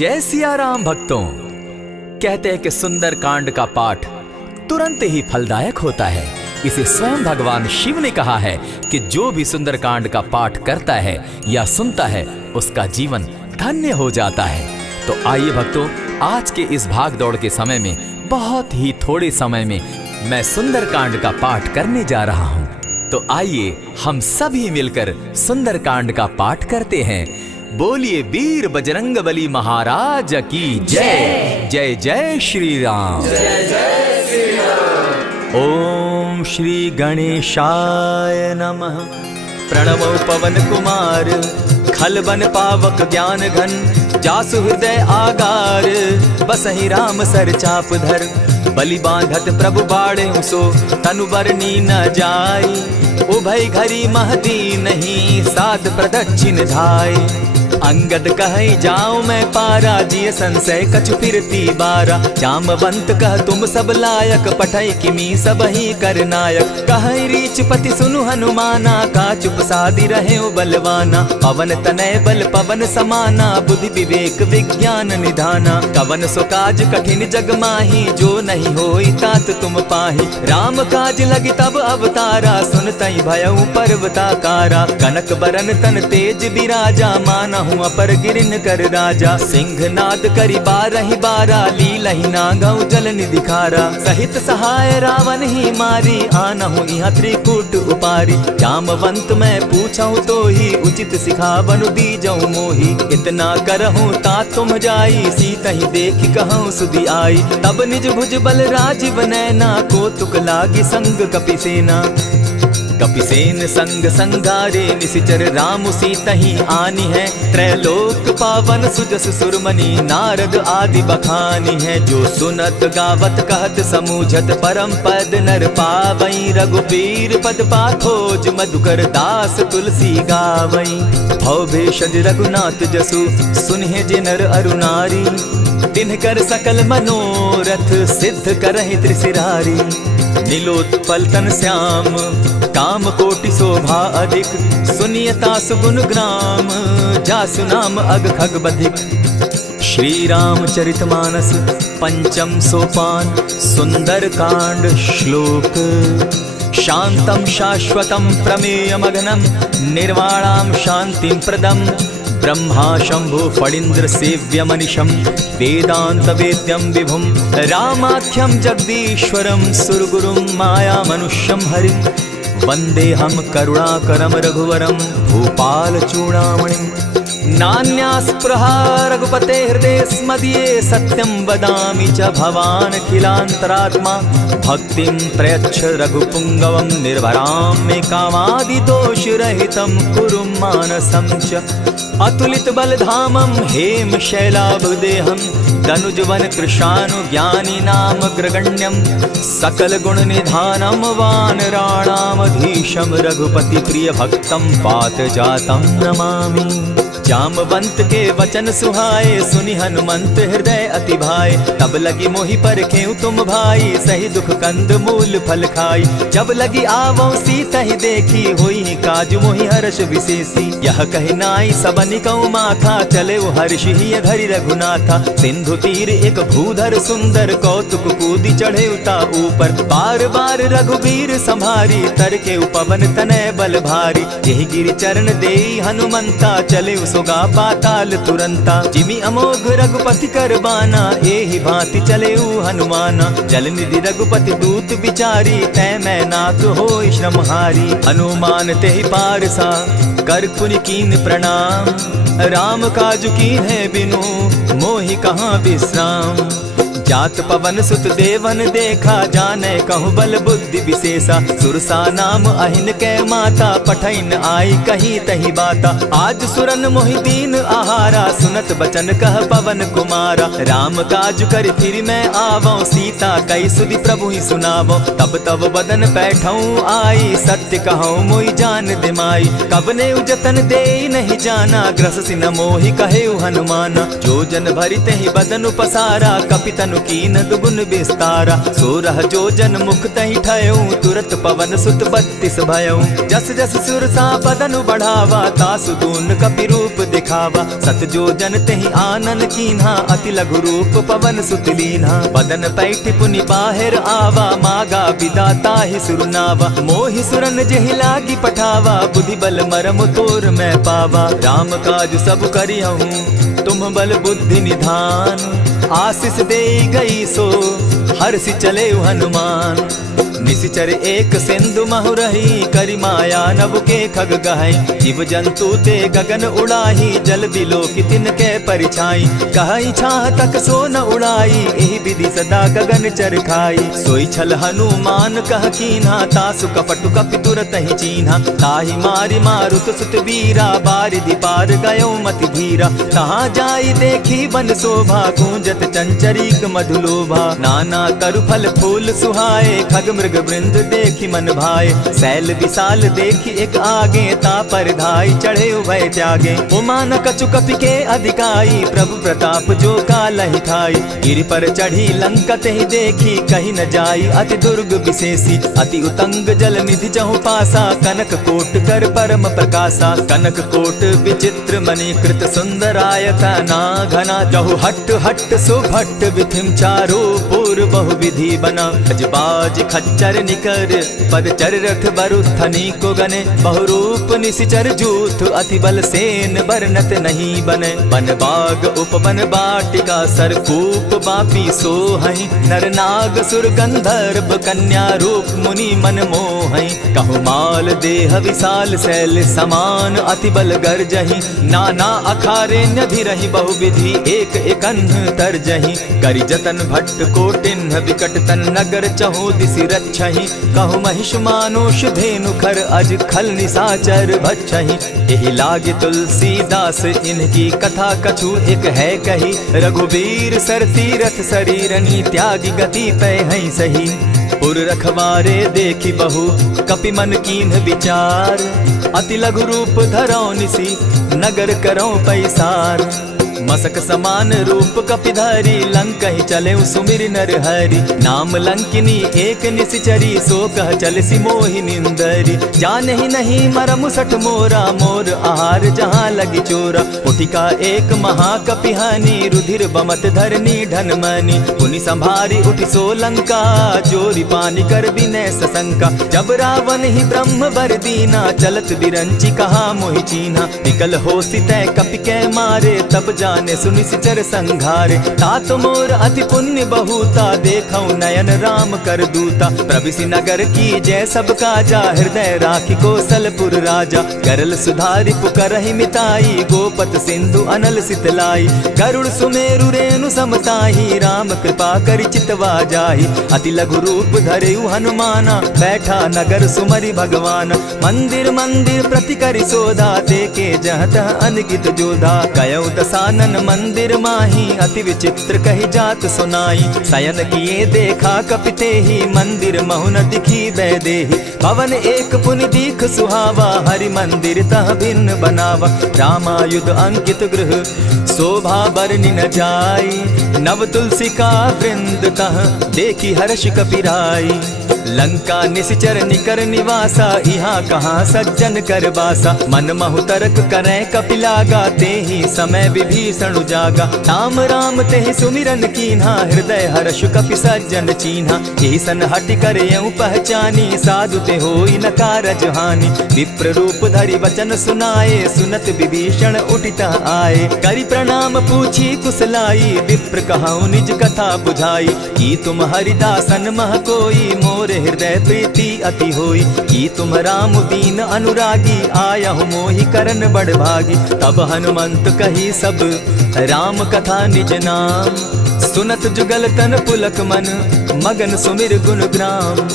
जय सिया राम भक्तों। कहते हैं कि सुंदर कांड का पाठ तुरंत ही फलदायक होता है। इसे स्वयं भगवान शिव ने कहा है कि जो भी सुंदर कांड का पाठ करता है या सुनता है उसका जीवन धन्य हो जाता है। तो आइए भक्तों, आज के इस भाग दौड़ के समय में बहुत ही थोड़े समय में मैं सुंदर कांड का पाठ करने जा रहा हूँ। तो आइए हम सभी मिलकर सुंदर कांड का पाठ करते हैं। बोलिए वीर बजरंगबली महाराज की जय। जय जय श्री राम। जय जय श्री राम। ओम श्री गणेशाय नमः। प्रणवो पवन कुमार खलबन पावक ज्ञान घन जासु हृदय आगार बसहि राम सर चाप धर बलि बांधत प्रभु बाढ़े सो तनु बरनी न जाई उभय घरी महदी नहीं साध प्रदक्षिण धाय अंगद कहे जाऊं मैं पारा जिय संशय कछु फिरती बारा जामवंत कह तुम सब लायक पठै किमी सब ही कर नायक कहे रीच पति सुनु हनुमाना का चुप सादी रहे बलवाना पवन तनय बल पवन समाना बुद्धि विवेक विज्ञान निधाना कवन सो काज कठिन जग माही जो नहीं होई तात तुम पाही राम काज लगी तब अवतारा सुनतई भयउ पर्वताकारा कनक बरन तन तेज विराजा माना अपर गिरिन कर राजा सिंह नाद करी बारहि बारा लीलहि नागौ जल निधिखारा सहित सहाय रावण ही मारी आनहु इहाँ त्रिकूट उपारी जामवंत मैं पूछऊं तो ही उचित सिखावनु दीजऊं मोही इतना करहूं ता तुम जाई सीतहि देखि कहूं सुधि आई तब निज भुज बल राजीव नैना को तुक लागी संग कपिसेना कपिसेन संग संगारे निशिचर राम सीतहि आनी है त्रैलोक पावन सुजस सुरमणि नारद आदि बखानी है जो सुनत गावत कहत समूझत परम पद नर पावई रघुबीर पद पाखोज मधुकर दास तुलसी गावई भव भेषज रघुनाथ जसु सुनहि जे नर अरु नारी तिनकर सकल मनोरथ सिद्ध करहि त्रिशिरारी नीलोत्पल तन श्याम काम कोटि शोभा अधिक सुनियता सुगुण ग्राम जासु नाम अग खग बधिक। श्री रामचरितमानस पंचम सोपान सुंदर कांड श्लोक शांतम शाश्वतम प्रमेयमघनम निर्वाणाम शांतिं प्रदम ब्रह्मा शंभु फणीन्द्र सेव्य मनिशम वेदांत वेद्यम विभुम रामाख्यम जगदीश्वरम सुरगुरुम माया मनुष्यम हरिम वंदे हम करुणाकरम रघुवरम भूपाल चूड़ामणिम नान्यास्पृहा रघुपते हृदय स्मदीये सत्यं वदामि च भवान् अखिलान्तरात्मा भक्तिं प्रयच्छ रघुपुङ्गवं निर्भरां मे कामादिदोषरहितं कुरु मानसं च अतुलित बलधामं हेम शैलाभदेहं तनुजवन कृशानु ज्ञानी नाम ग्रगण्यं सकल गुण निधानं वानराणामधीशं रघुपति प्रिय भक्तं पात जातं नमामि। जामवंत के वचन सुहाए सुनि हनुमंत हृदय अति भाए तब लगी मोहि परखेउ तुम भाई सही दुख कंद मूल फल खाई जब लगी आवो सीतहि देखी होई काज मोहि हर्ष विशेषी यह कहि नाई सबनि कौ माथा चले हर्ष ही धरि रघुनाथा सिंधु तीर एक भूधर सुंदर कौतुक कूदी चढ़े उता ऊपर बार बार रघुबीर संभारी तर के उपवन तनय बल भारी यही गिरि चरण देई हनुमंता चले सोगा पाताल तुरंता जिमि अमोघ रघुपति कर बाना एहि भांति चले हनुमाना जल निधि रघुपति दूत बिचारी तै मैं नाथ होई श्रमहारी हनुमान तेहि पारसा कर पुनि कीन प्रणाम राम काजु कीन है बिनु मोहि कहाँ विश्राम जात पवन सुत देवन देखा जाने कहु बल बुद्धि विशेषा सुरसा नाम अहिन के माता पठैन आई कही तही बाता आज सुरन मोहि दीन आहारा सुनत बचन कह पवन कुमारा राम काज कर फिर मैं आवो सीता कई सुधि प्रभु ही सुनावो तब तब बदन बैठऊं आई सत्य कहूँ मोहि जान दिमाई कबने उजतन दे नहीं जाना ग्रस सिन मोहि कहे हनुमाना जो जन भरित ही बदन पसारा कपितनु कीन दुगुन विस्तारा। 16 जोजन मुख तहि ठयऊ, तुरत पवन सुत 32 भयऊ। जस जस सुरसा बदन बढ़ावा, तासु दून कपि रूप दिखावा। 7 जोजन तेहि आनन कीन्हा, अति लघु रूप पवन सुत लीन्हा। बदन पैठ पुनि बाहिर आवा, मागा विदा ताहि सुरनावा। मोहि सुरन जेहि लागी पठावा, बुद्धि बल मरम तोर मैं पावा। राम काज सब करिहूँ, तुम बल बुद्धि निधान। आशीष दे गई सो हर्षि चले हनुमान। निशिचर एक सिंधु महु रही, करि माया नभ के खग गहई। जीव जंतु ते गगन उड़ाही, जल बिलो की तिनके परिछाई। कहई छाह तक सो न उड़ाई, एहि विधि सदा गगन चर खाई। सोई छल हनुमान कह कीन्हा, तासु कपटु कपि तुरत ही चीन्हा। ताहि मारि मारुत सुत वीरा, बारिधि पार गयो मति धीरा। कहाँ जाई देखी वन शोभा, गूंजत चंचरीक मधुलोभा। नाना तरु फल फूल सुहाए, खग मृग वृंद देखी मन भाए। सैल विशाल देखी एक आगे, ता पर धाई चढ़े उभय त्यागे। उमान कछु कपि के अधिकाई, प्रभु प्रताप जो कालहि खाई। गिरि पर चढ़ी लंका तेहि देखी, कहीं न जाई अति दुर्ग विशेषी। अति उतंग जल निधि जहु पासा, कनक कोट कर परम प्रकाशा। कनक कोट विचित्र मणि कृत सुंदरायता ना घना। जहु हट हट सुभट विधिम चारो पूर्व बहु विधि बना। अजबाज खच्चर निकर पदचर रथ बरुथनी को गने। बहुरूप निशिचर जूथ, अति बल सेन बरनत नहीं बने। बन बाग उपवन बाटिका, सरकूप बापी सोहई। नर नाग सुर गंधर्व कन्या, रूप मुनि मन मोहई। कहु माल देह विशाल शैल समान, अति बल गर्जही। नाना अखारे न्यधिरहि बहुविधि, एक एकन्ह तरजही। करि जतन भट्ट कोटिन्ह, विकट तन नगर चहु दिसि रक्षहि। कहु महिष मानुष धेनु खर, अज खल निशाचर भक्षहि। एहि लागे तुलसीदास, इनकी कथा कछु एक है कही। रघुबीर सर तीरथ शरीरनी, त्यागी गति पै हई सही। पुर रखवारे देखी बहु, कपि मन कीन्ह विचार। अति लघु रूप धरौ निसी, नगर करौ पैसार। मसक समान रूप कपिधारी, लंक ही चले सुमिर नर हरि। नाम लंकिनी एक निशिचरी, सो कह चल सी मोहि निंदरी। जाने ही नहीं मरम सठ मोरा, मोर आहार जहाँ लगी चोरा। उठिका एक महाकपिहानी, रुधिर बमत धरनी ढन मनी। पुनि संभारी उठि सो लंका, जोरी पानी कर विनय सशंका। जब रावण ही ब्रह्म बर दीना, चलत बिरंची कहा मोहि चीन्हा। निकल हो सितै कपि के मारे, तब जाने सुनि सिचर संघारे। तात मोर अति पुण्य बहुता, देखौ नयन राम कर दूता। प्रविशि नगर की जय सब काजा, हृदय राखी कौशलपुर राजा। करल सुधारि पुकरहि मिताई, गोपत सिंधु अनल सितलाई। गरुड़ सुमेरु रेणु समताही, राम कृपा करि चितवा जाहि। अति लघु रूप धरेउ हनुमाना, बैठा नगर सुमरि भगवान। मंदिर मंदिर प्रति करि सोधा, देखे जहाँ तह अनगित जोधा। कयौ दसानन मंदिर माही, अति विचित्र कही जात सुनाई। शयन किए देखा कपिते ही, मंदिर महु न दिखी वैदेही। भवन एक पुनि दीख सुहावा, हरि मंदिर तह भिन्न बनावा। रामायुध अंकित गृह, शोभा बरनि न जाई। नव तुलसी का वृंद तह, देखी हर्ष कपिराई। लंका निशिचर निकर निवासा, यहाँ कहाँ सज्जन कर बासा। मन महु तरक करै कपिलागा, तेहि समय विभीषण जागा। राम राम तेहि सुमिरन कीन्हा, हृदय हर्ष कपि सज्जन चीन्हा। एहि सन हटि करयउ पहचानी, साधु ते होई न कारज हानि। विप्र रूप धरि वचन सुनाए, सुनत विभीषण उठित आए। करि प्रणाम पूछी कुशलाई, विप्र कहौ निज कथा बुझाई। की तुम हरिदासन मह कोई, मोर हृदय प्रीति अति होई। की तुम राम दीन अनुरागी, आयहु मोहि करन बड़ भागी। तब हनुमंत कही सब राम कथा निज नाम। सुनत जुगल तन पुलक मन, मगन सुमिर गुण ग्राम।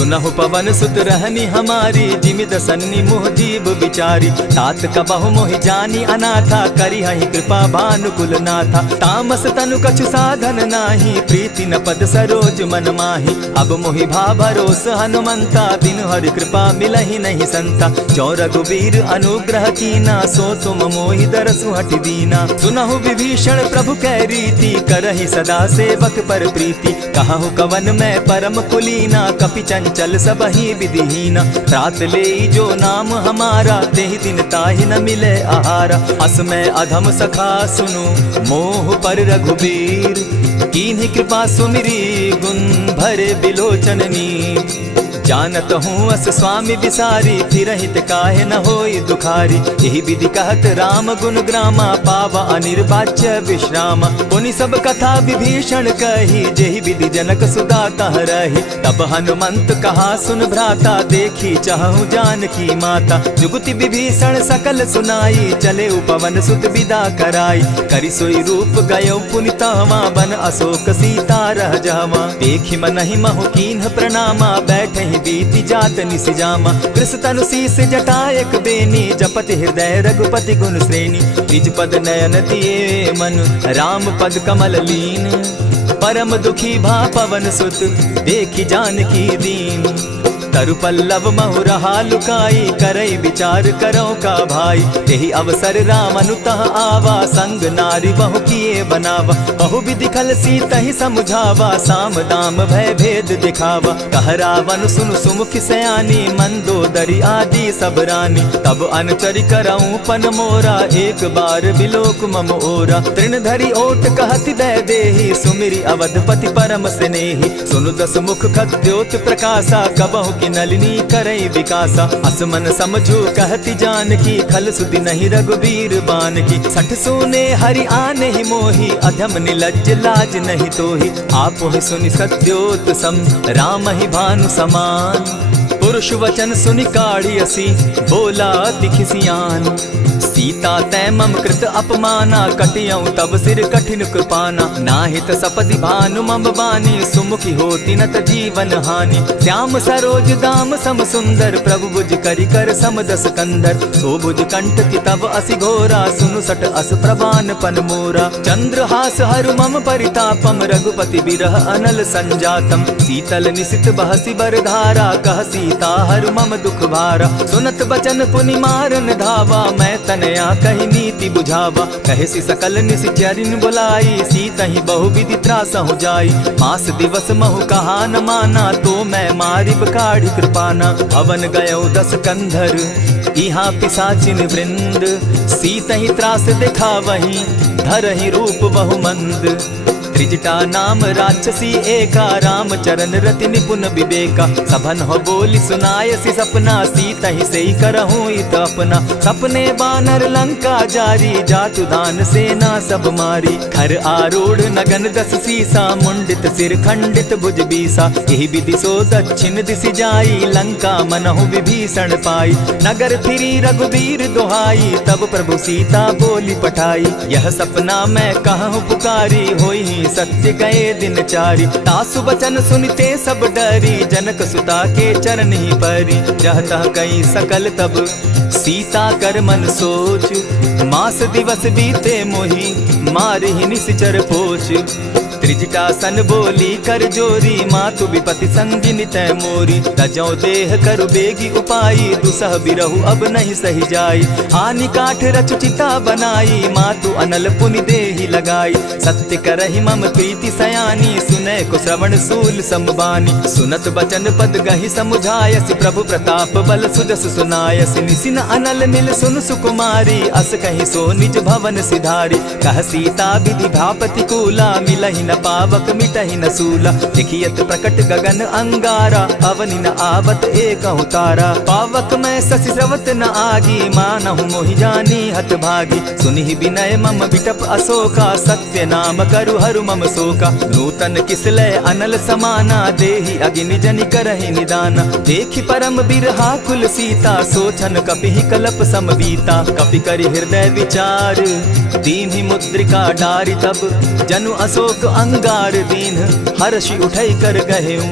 सुनहु पवन सुत रहनी हमारी, जिमिद सन्नी मुह जीव विचारी। तात कबहु मोहि जानी अनाथा, करी हहि कृपा भानुकुल नाथा। तामस तनु कछु साधन नाही, प्रीति न पद सरोज मन माही। अब मोहि भा भरोस हनुमंता, बिनु हरि कृपा मिलहि नहीं संता। जो रघुबीर अनुग्रह कीना, सो तुम मोहि दरसु हटि दीना। सुनहु विभीषण प्रभु कै रीति, करहि सदा सेवक पर प्रीति। कहु कवन मैं परम कुलीना, कपि चंचल सबहि विधिहीना। रात ले जो नाम हमारा, तेहि दिन ताहि न मिले आहारा। अस मैं अधम सखा सुनु, मोह पर रघुबीर। कीन्ही कृपा सुमिरी, गुण भरे बिलोचन नीर। जानत हूँ अस स्वामी विसारी, फिरहित काहे न होई दुखारी। यही विधि कहत राम गुण ग्रामा, पावा अनिर्वाच्य विश्रामा। पुनि सब कथा विभीषण कही, जेहि विधि जनक सुता तह रही। तब हनुमंत कहा सुन भ्राता, देखी चाहूँ जानकी माता। जुगति विभीषण सकल सुनाई, चले पवन सुत विदा कराई। करि सोई रूप गयो पुनि तहवा, बन अशोक सीता रह जावा। देखि मनहि महु कीन्ह प्रणामा, बैठहि बीति जात निसिजामा। कृष तनु शीस जटायक बेनी, जपति हृदय रघुपति गुण श्रेणी। निज पद नयन दिए मन, राम पद कमल लीन। परम दुखी भा पवन सुत, देखी जानकी दीन। तरु पल्लव महु रहा लुकाई, करई विचार करो का भाई। यही अवसर राम अनुतः आवा, संग नारी बहु किए बनावा। बहु विधि खल सीतहि समुझावा, साम दाम भय भेद दिखावा। कह रावण सुन सुमुख सयानी, मंदोदरी आदि सब रानी। तब अनुचरि करऊं पन मोरा, एक बार बिलोक मम ओरा। तृण धरि ओट कहति दय देहि, सुमिरि अवधपति परम स्नेही। सुनु दस मुख खद्योत प्रकाशा, कबहु की नलिनी करई विकासा। असमन समझो कहती जानकी, खल सुधि नहीं रघुबीर बान की। सठ सोने हरि आने ही मोही, अधम निलज्ज लाज नहीं तोही। आप ही सुनि सत्योत सम, राम ही भानु समान। पुरुष वचन सुनि काढ़ी असी, बोला अति खिसियान। सीता तै मम कृत अपमाना, कटियऊ तब सिर कठिन कृपाना। नाहित सपति भानु मम बानी, सुमुखी होती नत जीवन हानि। श्याम सरोज दाम सम सुंदर, प्रभु भुज करि कर सम दस कंदर। सो भुज कंठ की तब असि घोरा, सुनु सट अस प्रभान पन मोरा। चंद्रहास हरु मम परितापम, रघुपति बिरह अनल संजातम। शीतल निशित बहसी बर धारा, कह सीता हरु मम दुख भारा। सुनत बचन पुनि मारन धावा, मैं तनया कही नीति बुझावा। कहे सी सकल निश्चरिन बुलाई, सीतहि बहु विधि त्रासहु जाई। मास दिवस महु कहा न माना, तो मैं मारिब काढ़ी कृपाना। भवन गयो दस कंधर, इहाँ पिशाचिन वृंद। सीतहि त्रास दिखावहि, धरहि रूप बहु मंद। त्रिजटा नाम राक्षसी एका, राम चरण रति निपुण विवेका। सभन हो बोली सुनायसी सपना, सीतहि सेई करहूँ इत अपना। सपने बानर लंका जारी, जातु दान सेना सब मारी। खर आरूढ़ नगन दस सीसा, मुंडित सिर खंडित भुज बीसा। यही विधि सो दक्षिण दिशि जाई, लंका मनहु विभीषण पाई। नगर फिरी रघुबीर दुहाई, तब प्रभु सीता बोली पठाई। यह सपना मैं कहूँ पुकारी, होई सत्य गए दिन चारी। तासु बचन सुनते सब डरी, जनक सुता के चरण ही परी। जहता कई सकल तब सीता कर मन सोच, मास दिवस बीते मोही, मारहि निश्चर पोच। त्रिजटा सन बोली कर जोरी, मातु विपति संगिनी तै मोरी। तजौ देह करु बेगी उपाई, दुसह बिरहु अब नहीं सही जाई। हानि काठ रच चिता बनाई, मातु अनल पुनि देहि लगाई। सत्य करहि मम प्रीति सयानी, सुनै को श्रवण सूल समबानी। सुनत बचन पद गहि समुझायसि, प्रभु प्रताप बल सुजस सुनायसि। निसिन अनल नील सुन सुकुमारी, अस कहि सो निज भवन सिधारी। कह सीता विधि भापति कूला, मिलहि न पावक मिटहि न सूला। लिखियत प्रकट गगन अंगारा, अवनि न आवत एकहु तारा। पावक मैं शशि स्रवत न आगी, मानहु मोहि जानी हत भागी। सुनिहि विनय मम विटप अशोका, सत्य नाम करु हरु मम शोका। नूतन किसलय अनल समाना, देहि अगिनि जनि करहि निदाना। देखि परम बिरहा कुल सीता, सोचन कपिहि कलप सम बीता। कपि करि हृदय विचार, दीन्हि मुद्रिका डारि। तब जनु अशोक अंगार दीन, हर्षि उठै कर गहेऊ।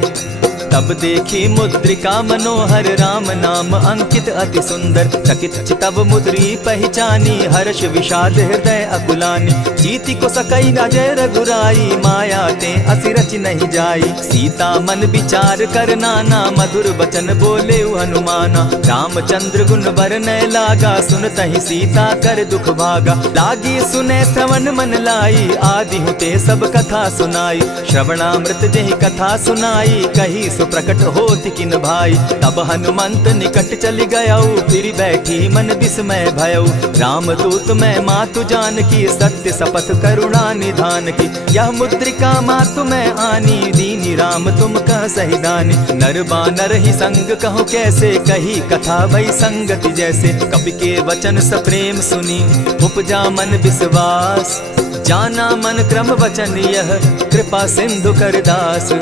तब देखी मुद्रिका मनोहर राम नाम अंकित अति सुंदर। चकित चितव मुद्री पहचानी हर्ष विषाद हृदय अकुलानी। जीति को सकई अजय रघुराई माया ते असि रच नहीं जाई। सीता मन विचार कर नाना मधुर बचन बोले हनुमाना। रामचंद्र गुण बरनय लागा सुनतहि सीता कर दुख भागा। लागी सुने श्रवण मन लाई आदि हुते सब कथा सुनाई। श्रवणामृत जेहि कथा सुनाई कही सो प्रकट होति किन भाई। तब हनुमंत निकट चली गयऊ फिर बैठी मन विस्मय भयऊ। रामदूत मैं मातु जानकी सत्य शपथ करुणा निधान की। यह मुद्रिका मातु मैं आनी दीनी राम तुम कह सही दानी। नर बानर ही संग कहो कैसे कही कथा भई संगति जैसे। कपि के वचन सप्रेम सुनी उपजा मन विश्वास। जाना मन क्रम वचन यह कृपा सिंधु कर दास।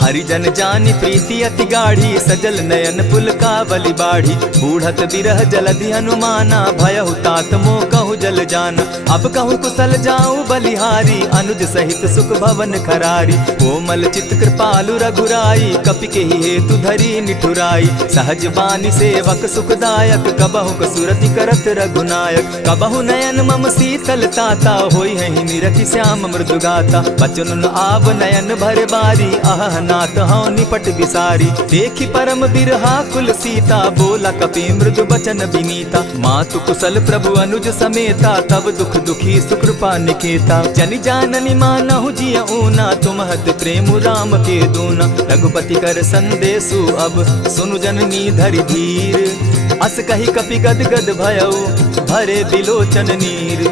हरिजन जानी प्रीति अति गाढ़ी सजल नयन पुल का बलि बाढ़ी। बूढ़त बिरह जलधि हनुमाना भयहु तात मोह कहु जल जाना। अब कहु कुशल जाऊं बलिहारी अनुज सहित सुख भवन खरारी। कोमल चित कृपालु रघुराई कपि के ही हेतु धरी निठुराई। सहज बानी सेवक सुखदायक कबहु कसुरति करत रघुनायक। कबहु नयन मम शीतल ताता होई है निरखि श्याम मृदु गाता। बचन आव नयन भर बारी आह नाथ हौ निपट विसारी। देखी परम बिरहा कुल सीता बोला कपि मृदु बचन विनीता। मातु कुशल प्रभु अनुज समेता तब दुख दुखी सुकृपा निकेता। जनि जाननी मानहु जिय ऊना तुम्हत प्रेम राम के दूना। रघुपति कर संदेशु अब सुनु जननी धरि धीर। अस कही कपि गद गद भयऊ भरे बिलोचन नीर।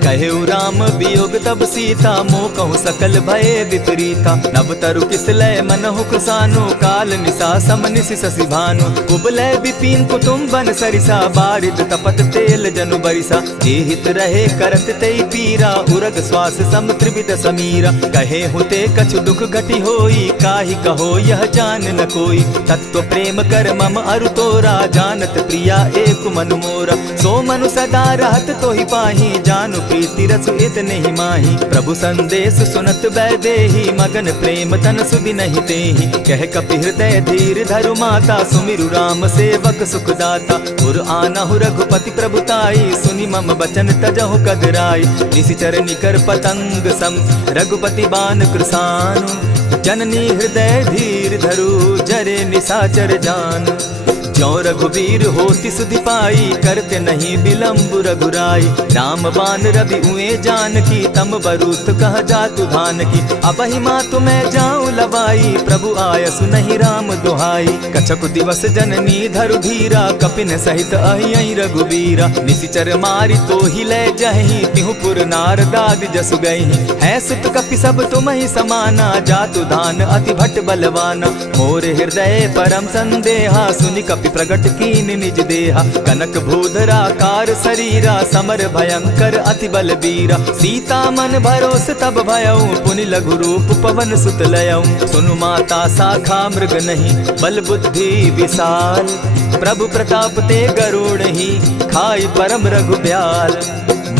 कहेउ राम वियोग तब सीता मोह कहु सकल भय विपरीता। नव तरु किसलय मनहु कृसानु काल निशा समनिशि शशि भानु। कुबलय विपिन कुटुम्बन सरिसा बारिद तपत तेल जनु बरिसा। जे हित रहे करत तेई पीरा उरग श्वास सम त्रिविध समीरा। कहे हुते कछु दुख घटी होई काहि कहो यह जान न कोई। तत्व प्रेम कर मम अरु तोरा जानत प्रिया एक मनु मोरा। सो मनु सदा रहत तोहि पाही जानु प्रीति रसु इतने ही माही। प्रभु संदेश सुनत वैदेही मगन प्रेम तन सुधि नहीं तेहि। कह कपि हृदय धीर धरु माता सुमिरु राम सेवक सुखदाता। उर आनहु रघुपति प्रभुताई सुनि मम बचन तजहु कदराई। निशिचर निकर पतंग सम रघुपति बान कृसानु। जननी हृदय धीर धरु जरे निशाचर जान। ज्यों रघुवीर होति सुधि पाई करते नहीं विलम्ब रघुराई। राम बान रवि उए जानकी तम बरूत कह जातु धान की। अबहि मातु मैं जाऊं लवाई प्रभु आयसु नहीं राम दुहाई। कछक दिवस जननी धरु धीरा कपिन सहित अहियहि रघुवीरा। निशिचर मारि तो ही ले जहि तिहु पुर नारदादि जसु गई। है सुत कपि सब तुम ही समाना जातु धान अति भट बलवाना। मोर हृदय परम संदेहा सुनि कपि प्रगट कीन निज देहा। कनक भूधराकार शरीरा समर भयंकर अति बल बीरा। सीता मन भरोस तब भयऊ पुनि लघु रूप पवन सुत लयऊ। सुनु माता शाखा मृग नहीं बल बुद्धि विशाल। प्रभु प्रताप ते गरुड़ ही खाई परम रघुब्याल।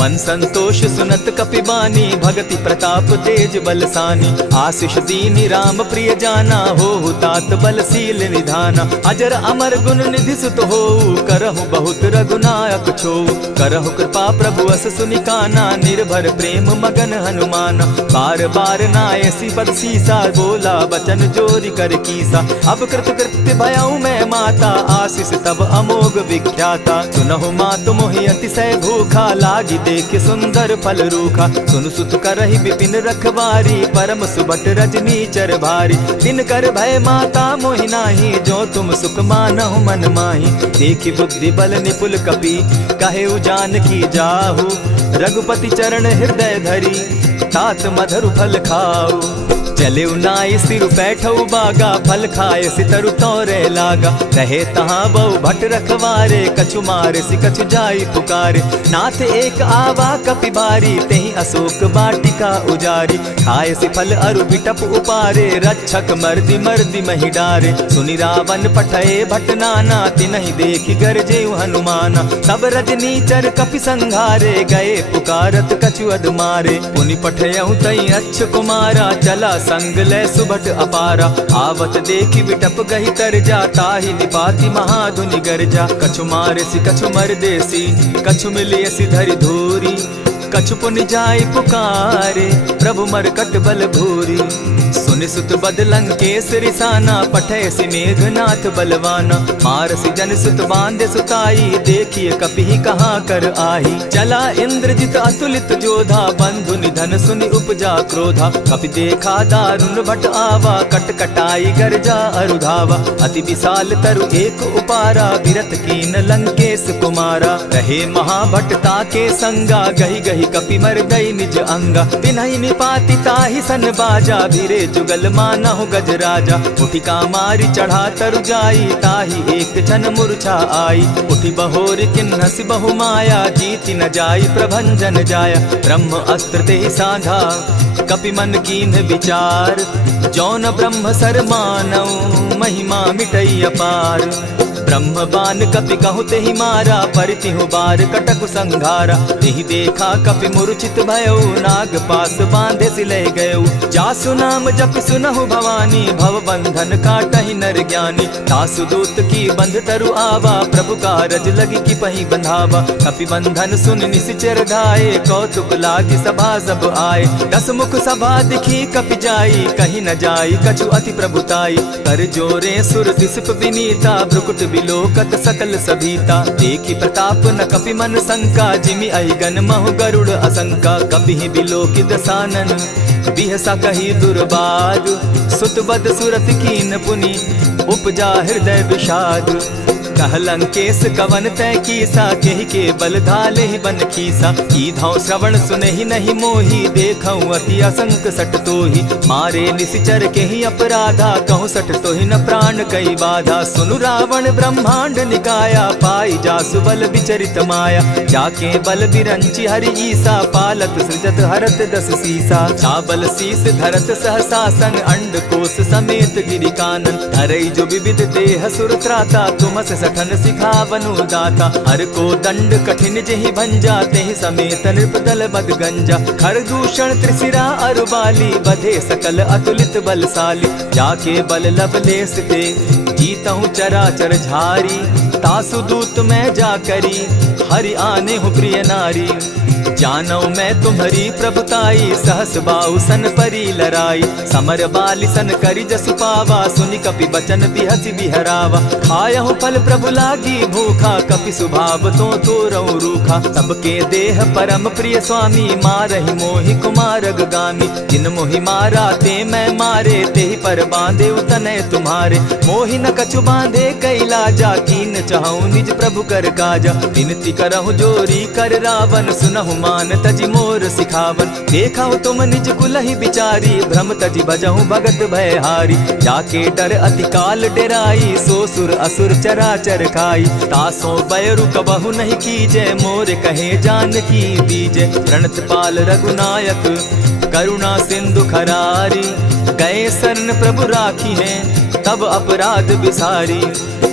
मन संतोष सुनत कपि बानी भगति प्रताप तेज बलसानी। आशीष दीनी राम प्रिय जाना हो तात बलशील निधाना। अजर अमर गुण निधि सुत हो करहु बहुत रघुनायक छो। करहु कृपा प्रभु अस सुनिकाना निर्भर प्रेम मगन हनुमाना। बार बार नायसी पद सीसा बोला बचन जोरी कर कीसा। अब कृत कृत्य भयऊ मैं माता आशीष तब अमोघ विख्याता। सुनहु मातु मोहि अतिशय भूखा लागी देख सुंदर फल रूखा। सुन सुत करहि विपिन रखवारी परम सुबट रजनी चर भारी। दिन कर भय माता मोहि नाही जो तुम सुख मानहु मन माही। देखी बुद्धि बल निपुल कपि कहेउ जानकी जाहु। रघुपति चरण हृदय धरी तात मधुर फल खाऊ। चले नाई सिर बैठऊ बागा फल खाए सितरु तोरे लागा। रहे तहाँ बहु भट रखवारे कछु मारे सि कछु जाई पुकारे। नाथ एक आवा कपि बारी तेहि अशोक बाटिका उजारी। खाए सि फल अरु बिटप उपारे रक्षक मर्दि मर्दि महि डारे। सुनि रावण पठये भट नाना तिनहि देखि गरजेउ हनुमाना। सब रजनीचर कपि संघारे गए पुकारत कछु अध मारे। पुनि पठयउ तई अच्छ कुमारा चला संग ले सुभट अपारा। आवत देखी बिटप गही तर जा, ताहि निपाति महाधुनि गर्जा। कछु मारे सी कछु मर देसी, कछु मिले सी धरि धूरी। कछु पुनि जाय पुकारे, प्रभु मरकट बल भूरी। सुनि सुत बद लंकेश रिसाना, पठे सि मेघनाथ बलवाना। मारसि जन सुत बांधे सुताई, देखिए कपि कहाँ कर आही। चला इंद्रजित अतुलित जोधा, बंधु निधन सुनि उपजा क्रोधा। कपि देखा दारुण भट आवा, कट कटाई गर्जा अरुधावा। अति विशाल तरु एक उपारा, बिरत कीन लंकेश कुमारा। रहे महाभट ताके संगा, गही गही कपि मर गई निज अंगा। तिन्हि निपाति ताहि सन बाजा, धीरे जुगल मानहु गज राजा। उठी कामारी चढ़ा तरु जाई, ताहि एक जन मूर्छा आई। उठी बहोर किन्हसि बहु माया, जीति न जाई प्रभंजन जाया। ब्रह्म अस्त्र तेहि साधा, कपि मन कीन्ह विचार। जौन ब्रह्म सर मानौ, महिमा मिटई अपार। ब्रह्म बान कपि कहु तेहि मारा, परितिहु बार कटक संघारा। तेहि देखा कपि मूर्छित भयो, नाग पास बांधे सिले गयो। जासु नाम जपि सुनहु भवानी, भव बंधन काटहि नर ज्ञानी। तासु दूत की बंध तरु आवा, प्रभु कारज लगी कि पहि बंधावा। कपि बंधन सुन निसिचर धाये, कौतुक लागी सभा सब आए। दस मुख सभा दिखी कपि जाई, कहीं न जाई कछु अति प्रभुताई। कर जोरे सुर दिसप विनीता, भ्रुकुट बिलोकत सकल सभीता। देखी प्रताप न कपि मन शंका, जिमि अहिगन महु गरुड़ असंका। कपि बिलोकि दसानन, बिहसा कही दुर्बाद। सुत बद सुरत कीन पुनि, उपजा हृदय विषाद। कह लंकेश कवन तै कीसा, केहि के बल धाले ही बन खीसा। कीधौ श्रवण सुनहि नहीं मोही, देखऊं अति असंक सट तोही। मारे निसिचर केहि अपराधा, कहूँ सट तोहि न प्राण कई बाधा। सुनु रावण ब्रह्मांड निकाया, पाई जासु बल विचरित माया। जाके बल बिरंची हरि ईसा, पालत सृजत हरत दस सीसा। चाबल शीस धरत सहसासन, अंड कोश समेत गिरि कानन। धरई जो विविध देह सुर त्राता, तुमस सठन सिखावनु दाता। हर को दंड कठिन जेहि भंजा, तेहि समेत नृपदल बद गंजा। खर दूषण त्रिशिरा अरुबाली, बधे सकल अतुलित बलशाली। जाके बल लवलेस ते, जीतहु चराचर झारी। तासु दूत मैं जा करी, हरि आने हूँ प्रिय नारी। जानौ मैं तुम्हारी प्रभुताई, सहस बाहु सन परी लराई। समर बाली सन करी जसु पावा, सुनि कपि बचन बिहसि बिहरावा। खायहु फल प्रभु लागी भूखा, कपि सुभाव तो तोरऊ रूखा। सबके देह परम प्रिय स्वामी, मारहि मोहि कुमारग गामी। जिन मोहि मारा ते मैं मारे, तेहि पर बांधे उतनय तुम्हारे। मोहि न कछु बांधे कैलाजा, कीन चहु निज प्रभु कर काजा। विनती करहु जोरी कर रावण, सुनहु मान तजि मोर सिखावन। देखा तुम निज कुलहि बिचारी, भ्रम तजि भजहु भगत भयहारी। जाके डर अति काल डेराई, सो सुर असुर चराचर खाई। तासो बैरु कबहु नहीं कीजे, मोर कहे जानकी दीजे। प्रणत पाल रघुनायक, करुणा सिंधु खरारी। गए शरण प्रभु राखी है, तब अपराध बिसारी।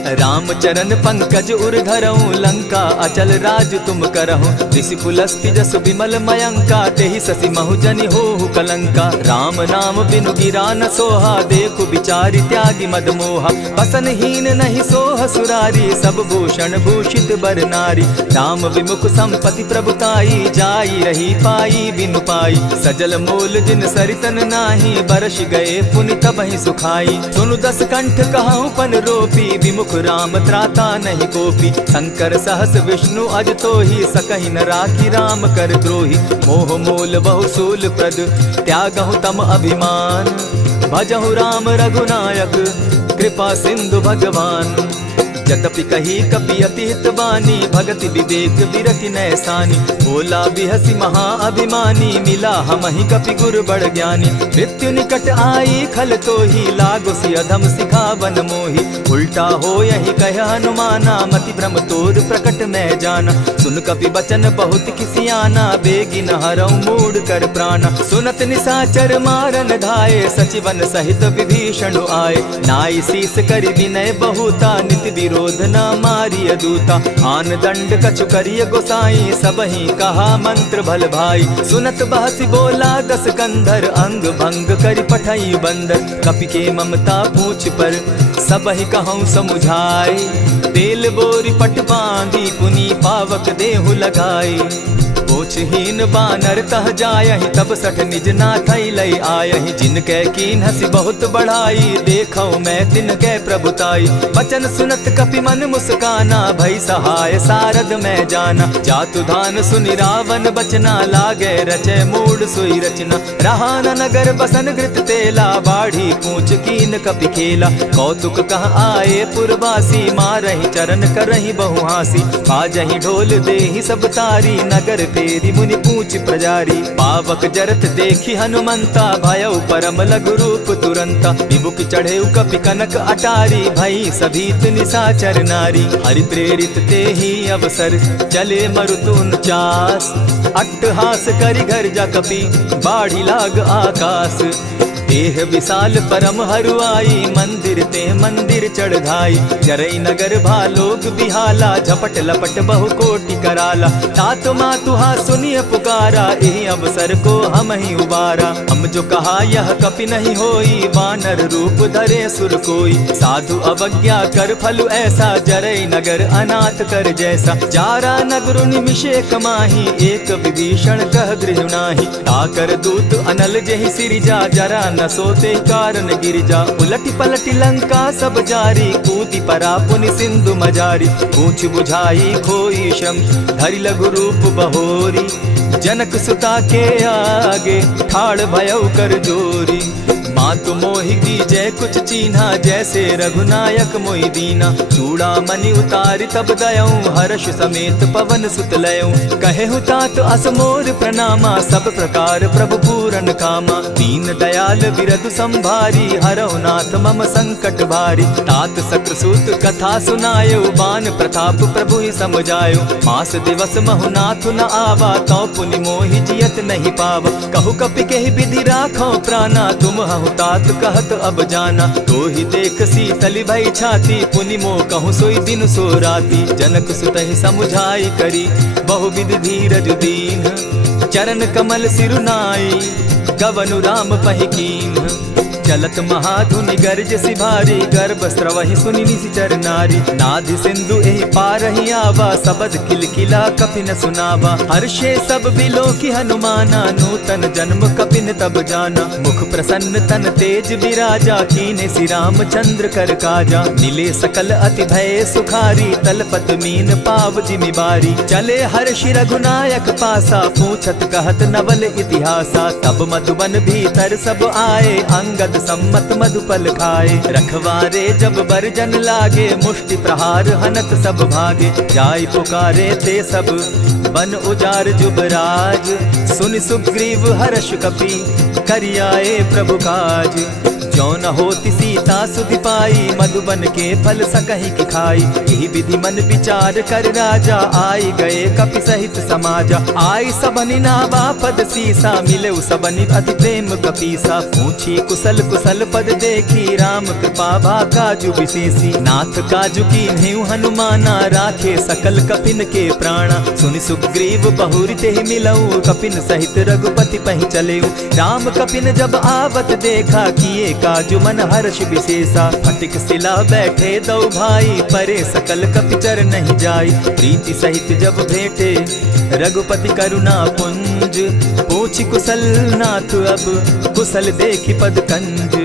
राम चरण पंकज उर धरऊं, लंका अचल राज तुम करहूं। ऋषि पुलस्ति जस विमल मयंका, तेहि ससि महु जनि होहु कलंका। राम नाम बिनु गिरा न सोहा, देखु बिचारी त्यागी मद मोहा। बसन हीन नहीं सोह सुरारी, सब भूषण भूषित बर नारी। राम विमुख संपति प्रभुताई, जाई रही पाई बिनु पाई। सजल मोल जिन सरितन नाही, बरस गए पुनि तबहि सुखाई। सुनु दस कंठ कहूँ पन रोपी, विमुख राम त्राता नहीं कोपी। शंकर सहस विष्णु अज तोहि, सकहि न राखी राम कर द्रोही। मोह मोल बहु सूल प्रद, त्यागहु तम अभिमान। भजहु राम रघुनायक, कृपा सिंधु भगवान। जतपि कही कपि अति हित बानी, भगति विवेक विरति नैसानी। बोला बिहसि महा अभिमानी, मिला हमहि कपि गुर बड़ ज्ञानी। मृत्यु निकट आई खल तोहि, लागो सि अधम सिखावन मोहि। उल्टा हो यही कह हनुमाना, मति भ्रम तोर प्रकट मैं जाना। सुन कपि बचन बहुत किसियाना, बेगी न हरऊं मूढ़ कर प्राणा। सुनत निसाचर मारन धाये, सचिवन सहित विभीषण आए। नाई शीस करि विनय बहुता, नित विरोध क्रोध न मारिय दूता। आन दंड कछु करिय गोसाई, सबहि कहा मंत्र भल भाई। सुनत बहसी बोला दस कंधर, अंग भंग करि पठई बंदर। कपि के ममता पूछ पर, सबहि कहूँ समुझाई। तेल बोरी पट बांधी, पुनि पावक देहु लगाई। पूछहीन बानर तह जायहि, तब सठ निज नाथई लई आयहि। जिनके कीन हसी बहुत बढ़ाई, देखौ मैं तिनके प्रभुताई। बचन सुनत कपि मन मुस्काना, भई सहाय सारद मैं जाना। जातु धान सुनि रावण बचना, लागे रचे मूड सोई रचना। रहा न नगर बसन घृत तेला, बाढ़ी पूछ कीन कपि खेला। कौतुक कह आए पुरवासी, मारहि चरण करहि बहु हासी। बाजहि ढोल देहि सब तारी, नगर फेरी मुनि पूछ प्रजारी। पावक जरत देखी हनुमंता, भयउ परम लघु रूप तुरंता। विमुख चढ़े कपि कनक अटारी, भई सभीत निशाचर नारी। हरि प्रेरित ते ही अवसर, चले मरुतु 49। अट्टहास करि घर जा कपि, बाढ़ी लाग आकाश। देह विशाल परम हरुआई, मंदिर ते मंदिर चढ़ाई। जरई नगर भालोग बिहाला, झपट लपट बहु कोटि कराला। तात मातुहा सुनिय पुकारा, एहि अवसर को हम ही उबारा। हम जो कहा यह कपि नहीं होई, वानर रूप धरे सुर कोई। साधु अवज्ञा कर फल ऐसा, जरई नगर अनाथ कर जैसा। जारा नगर निमिषे कमाही, एक विभीषण कह गृह नाही। ताकर दूत अनल जहि सिरिजा, जरा न सोते कारण गिरिजा। उलटी पलटी लंका सब जारी, कूदी परा पुनि सिंधु मजारी। पूछ बुझाई खोई श्रम, धरि लघु रूप बहोरी। जनक सुता के आगे, ठाड़ भयउ कर जोरी। मातु मोहि दीजै कुछ चीन्हा, जैसे रघुनायक मोहि दीना। चूड़ा मणि उतारि तब दयऊं, हर्ष समेत पवन सुत लयऊं। कहे तात असमोर प्रणामा, सब प्रकार प्रभु पूरन कामा। दीन दयाल बिरधु संभारी, हरौ नाथ मम संकट भारी। तात सक्रसूत कथा सुनायो, बान प्रताप प्रभु ही समझायो। मास दिवस महु नाथ न आवा, तौ पुनि मोहि जियत नहीं पावा। कहु कपि केहि विधि राखो प्राणा, तुम हहु तात कहत अब जाना। तो ही देख शीतल भई छाती, पुनि मोह कहूँ सोई दिन सो राती। जनक सुतहि समुझाई करी, बहु विधि धीरज दीन। चरण कमल सिरुनाई, गवनु राम पहि कीन्ह। चलत महाधुनि गर्ज सिभारी, गर्भ स्रवहि सुनि निशिचर नारी। नाधि सिंधु एहि पारहि आवा, सबद किलकिला कपि न सुनावा। हर्षे सब बिलो की हनुमाना, नूतन जन्म कपि न तब जाना। मुख प्रसन्न तन तेज विराजा, कीने श्री रामचंद्र कर काजा। मिले सकल अति भय सुखारी, तलपत मीन पाव जिमि बारी। चले हर्षि रघुनायक पासा, पूछत कहत नवल इतिहासा। तब मधुबन भीतर सब आए, अंगद सम्मत मधुपल खाए। रखवारे जब बरजन लागे, मुष्टि प्रहार हनत सब भागे। जाय पुकारे ते सब, बन उजार जुबराज। सुनि सुग्रीव हर्ष कपि, करियाए प्रभु काज। जो न होती सीता सुधि पाई, मधुबन के फल सकहि की खाई। यही विधि मन विचार कर राजा, आई गए कपि सहित समाजा। आई सबनि नावा पद सीसा, मिले सबनि अति प्रेम कपीसा। पूछी कुशल कुशल पद देखी, राम कृपा भा काजु विशेषी। नाथ काजु कीन्हेउ हनुमाना, राखे सकल कपिन के प्राणा। सुनि सुग्रीव बहुरि तेहि मिलऊ, कपिन सहित रघुपति पहि चलेऊ। राम कपिन जब आवत देखा, किए काजु मन हर्ष विशेषा। फटिक सिला बैठे दो भाई, परे सकल कपिचर नहीं जाई। प्रीति सहित जब भेटे, रघुपति करुणा पुंज। पूछि कुशल नाथ अब, कुशल देखि पद कंज।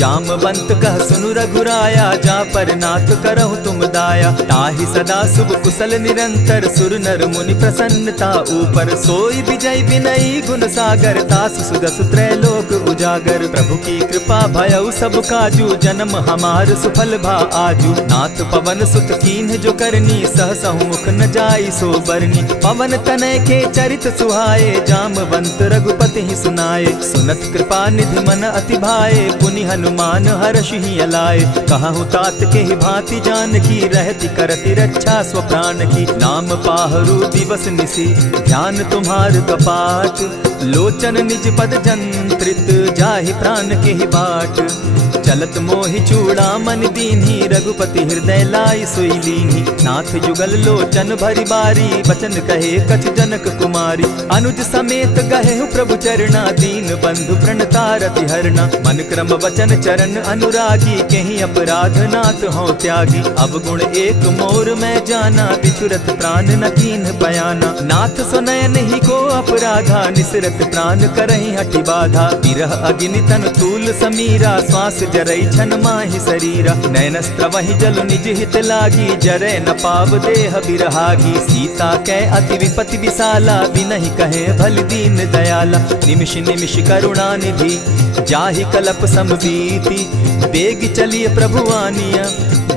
जामवंत कह सुनु रघुराया, जा पर नाथ करहु तुम दाया। ताहि सदा शुभ कुशल निरंतर, सुर नर मुनि प्रसन्नता ऊपर। सोई विजय विनयी गुण सागर, तास सुदस त्रैलोक उजागर। प्रभु की कृपा भयउ सब काजू, जन्म हमार सुफल भा आजू। नाथ पवन सुत कीन्ह जो करनी, सहसहु मुख न जाई सो बरनी। पवन तनय के चरित सुहाए, जामवंत रघुपति ही सुनाए। सुनत कृपा निधि मन अति भाए, पुनि हनुमान हर्ष ही अलाए। कहूँ तात के ही भांति जान की, रहती करती रक्षा स्व प्राण की। नाम पाहरु दिवस निसी, ध्यान तुम्हार कपाट। लोचन निज पद जंत्रित, जाहि प्राण के ही बाट। चलत मोहि चूड़ा मन दीन्ही, रघुपति हृदय लाई सोई लीन्ही। नाथ जुगल लोचन भरी बारी, बचन कहे कछ जनक कुमारी। अनुज समेत गहे प्रभु चरणा, दीन बंधु प्रणतारति हरना। मन क्रम वचन चरण अनुरागी, कहीं अपराध नाथ हो त्यागी। अब गुण एक मोर मैं जाना, बिछुरत प्राण न कीन्ह बयाना। नाथ सुनयन ही को अपराधा, निसरत प्राण करहि हठि बाधा। विरह अग्नि तन तूल समीरा, श्वास जरई छन माहि शरीरा। नयनस्त्र वही जल निज हित लागी, जरै न पाव देह बिरहागी। सीता कै अति विपति विशाला, बिनहि कहे भल दीन दयाला। निमिष निमिष करुणा निधि, जाहि कलप समबीति। बेग चलिए प्रभु आनिया,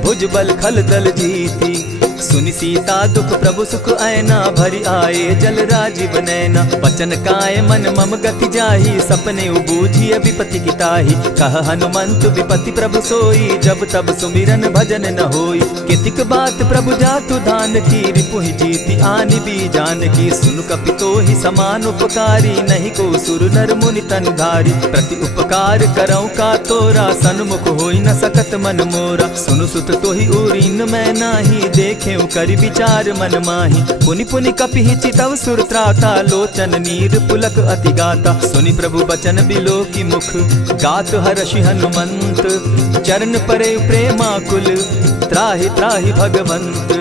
भुजबल खल दल जीती। सुनि सीता दुख प्रभु सुख ऐना, भरि आए जल राजीव नैना। वचन काय मन मम गति जाहि, सपने बूझिय विपति किताहि। कह हनुमंत विपति प्रभु सोई, जब तब सुमिरन भजन न होई। कितिक बात प्रभु जातु धान की, रिपुहि जीति आनि भी जानकी। सुन कपितोहि समान उपकारी, नहीं को सुर नर मुनि तनु धारी। प्रति उपकार करऊं का तोरा, सन्मुख होई न सकत मन मोरा। सुनु सुत तोहि उरीन मैं नाही, देखे करि विचार मन माही। पुनि पुनि कपिहि चितव सुर त्राता, लोचन नीर पुलक अति गाता। सुनि प्रभु बचन बिलो की मुख, गात हर्षि हनुमंत। चरण परे प्रेमाकुल, त्राहि त्राहि भगवंत।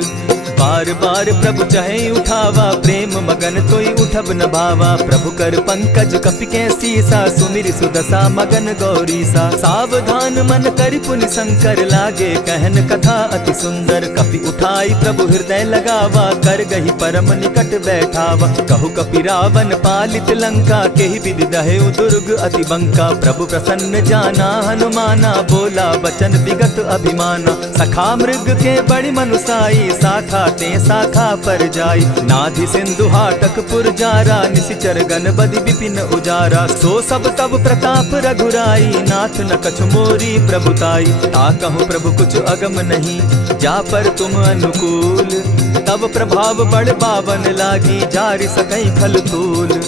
बार बार प्रभु चहे उठावा, प्रेम मगन तोई उठब न भावा। प्रभु कर पंकज कपि के सीसा, सुमिर सुदशा मगन गौरीसा। सावधान मन करि पुनि शंकर, लागे कहन कथा अति सुंदर। कपि उठाई प्रभु हृदय लगावा, कर गही परम निकट बैठावा। कहु कपि रावण पालित लंका, केहि विधि दहेउ दुर्ग अति बंका। प्रभु प्रसन्न जाना हनुमाना, बोला बचन विगत अभिमाना। सखा मृग के बड़ी मनुसाई, शाखा ते शाखा पर जाई। नाधि सिंधु हाटक पुर जारा, निशिचर गण बदि विपिन उजारा। सो सब तब प्रताप रघुराई, नाथ न कछु मोरी प्रभुताई। ता कहूँ प्रभु कुछ अगम नहीं, जा पर तुम अनुकूल। तब प्रभाव बड़ बावन लागी, जारि सकई खल तूल।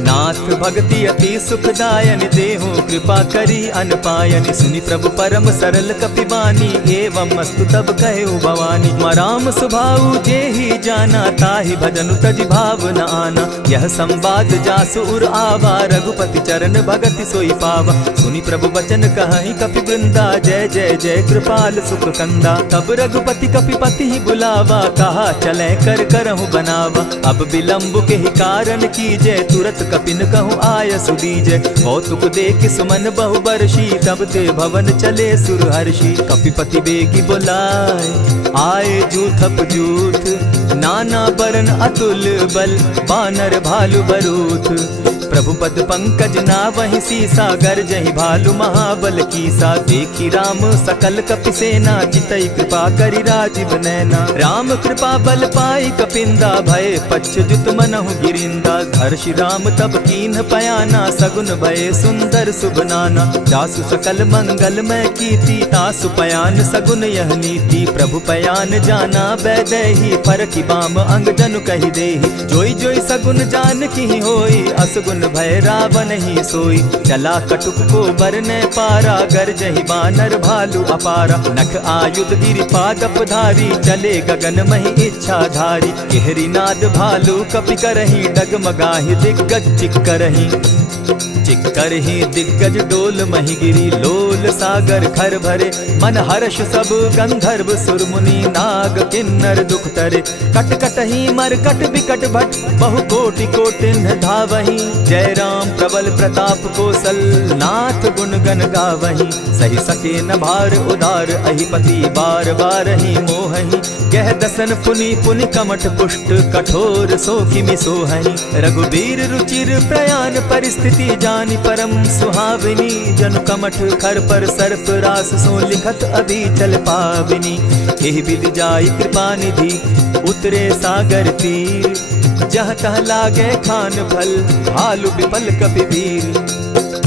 नाथ भक्ति अति सुखदायनि, देहु कृपा करी अनपायनि। सुनि प्रभु परम सरल कपिबानी, एवं मस्तु तब कहु भवानी। मराम सुभाऊ जेहि जाना, ताहि भजनु तजि भाव न आना। यह संवाद जासु उर आवा, रघुपति चरण भगति सोई पावा। सुनि प्रभु बचन कहहि कपि वृंदा, जय जय जय कृपाल सुख कंदा। तब रघुपति कपिपति ही बुलावा, कहा चले कर करहु बनावा। अब विलंब के ही कारण कीजय, तुरत कपिन कहूँ आय सुदीजय। कौतुक देख सुमन बहु बरसी, तब ते भवन चले सुर हर्षि। कपिपति बेगी बोलाए, आए जूथप जूथ। नाना बरन अतुल बल, बानर भालु बरूथ। प्रभु पद पंकज नावहि सीसा, गरजहि भालु महाबल कीसा। देखी राम सकल कपि सेना, चितई कृपा करि राजीव नैना। राम कृपा बल पाई कपिंदा, भय पच्युत मनहु गिरिंदा। हर्षि राम तब कीन्ह पयाना, सगुन भय सुंदर शुभ नाना। जासु सकल मंगल मैं कीर्ति, तासु पयान सगुन यह नीति। प्रभु पयान जाना बैदेही, फरकि बाम अंग जनु कहि देहि। जोई जोई सगुन जान की होई, असगुन भय रावण ही सोई। चला कटुक को बरने पारा, गरजहि बानर भालु अपारा। नख आयुध गिरि पादप धारी, चले गगन महि इच्छा धारी। केहरी नाद भालु कपि करहि, डगमगाहि दिग्गज चिक्करहि। चिक्करहि दिग्गज डोल महि गिरी, लोल सागर खर भरे। मन हर्ष सब गंधर्व सुर मुनि, नाग किन्नर दुख तरे। कट कटहि मरकट बिकट भट, बहु कोटि कोटिन्ह धावहि। जय राम प्रबल प्रताप कौशल, नाथ गुण गण गावहि। सही सके न भार उदार, अहिपति बार बार ही मोहहि। कह दसन पुनि पुनि कमठ पुष्ट, कठोर सो किमि सोहहि। रघुबीर रुचिर प्रयाण परिस्थिति, जानि परम सुहाविनी। जनु कमठ खर पर सर्प रास, सो लिखत अभी चल पाविनी। एहि विधि जाई कृपा निधि, उतरे सागर तीर। जहाँ तह लागे खान फल, भालु विपल कपि वीर।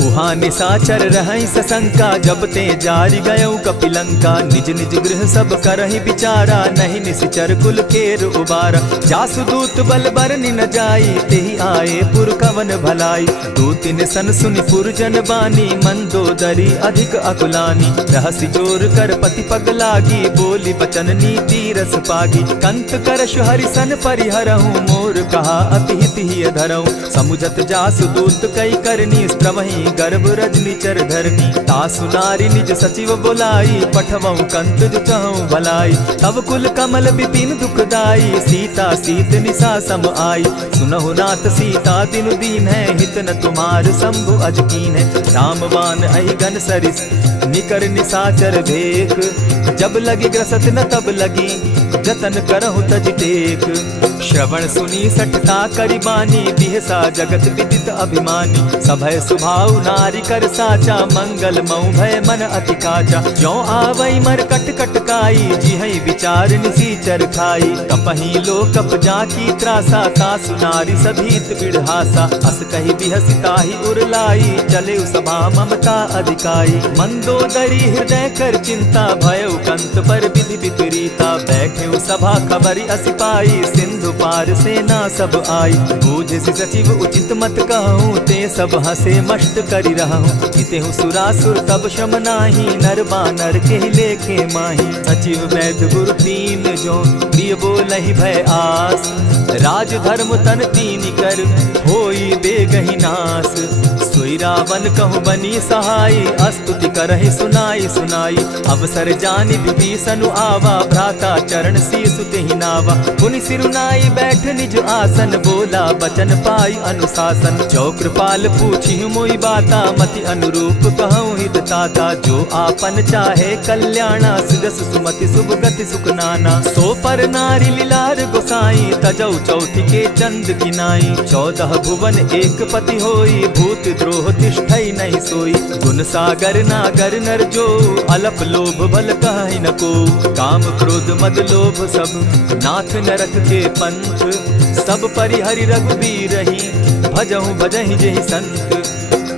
उहाँ निशाचर रहई सशंका, जब ते जारी गयऊ कपिलंका। निज निज गृह सब करहि विचारा, नहीं निशिचर कुल केर उबारा। जासु दूत बल बरनि न जाई, तेहि आए पुर कवन भलाई। दो तीन सन सुनि पुरजन बानी, मंदोदरी अधिक अकुलानी। रहसि जोर कर पति पग लागी, बोली बचन नीति रस पागी। कंत करश हरिसन परिहरहूँ, मोर कहा अति हित ही धरऊँ। समुझत जासु दूत कई करनी, स्त्रवहीं गर्भ रजनी चर धरनी। तासु नारी निज सचिव बोलाई, पठवऊँ कंत जो चहूँ भलाई। तब कुल कमल विपिन दुखदाई, सीता सीत निशा सम आई। सुनहु नाथ सीता बिनु दीन है, हित न तुम्हार शंभु अजकीन है। रामबान अहिगन सरिस निकर निशाचर भेक, जब लगी ग्रसत न तब लगी, जतन करहु तज टेक। श्रवण सुनी सठता करिबानी, बिहसा जगत विदित अभिमानी। सभय सुभाव नारी कर साचा, मंगल मऊ भय मन अति काचा। जो आवई मर कट कट काई, जिहई विचार निसीचर खाई। कपही लो कप जाकी त्रासा, तासु नारी सभीत बिढ़ासा। अस कही बिहसिता ही उरलाई, चले सभा ममता अधिकाई। मंदोदरी हृदय कर चिंता, भयउ कंत पर विधि विपरीता। बैठे सभा खबरी असिपाई, सिंधु पार सेना सब आई। बूझ सचिव उचित मत कहूँ, ते सब हंसे मस्त करी रहूँ। जितेहु सुरासुर तब शम नाही, नर बानर के लेखे माही। सचिव वैद्य गुरु तीन जो, प्रिय बोलहि भय आस। राज धर्म तन तीन कर, होई बेगहि नास। सोई रावण कहु बनी सहाई, अस्तुति करहि सुनाई सुनाई। अवसर जानि विभीषण आवा, भ्राता चरण शीसु तेहि नावा। पुनि सिरुनाई बैठ निज आसन, बोला बचन पाई अनुशासन। जो कृपाल पूछि मोई बाता, मति अनुरूप कहूँ हित ताता। जो आपन चाहे कल्याणा, सिदस सुमति शुभ गति सुख नाना। सो पर नारी लीलार गोसाई, तजौ चौथि के चंद गिनाई। 14 भुवन एक पति होई, भूत द्रोह तिष्ठई नहीं सोई। गुण सागर नागर नर जो, अलप लोभ बल कहि न को। काम क्रोध मद लोभ सब, नाथ नरक के पंथ। सब परिहरि रघुबीर रही, भजहु भजहि जेहि संत।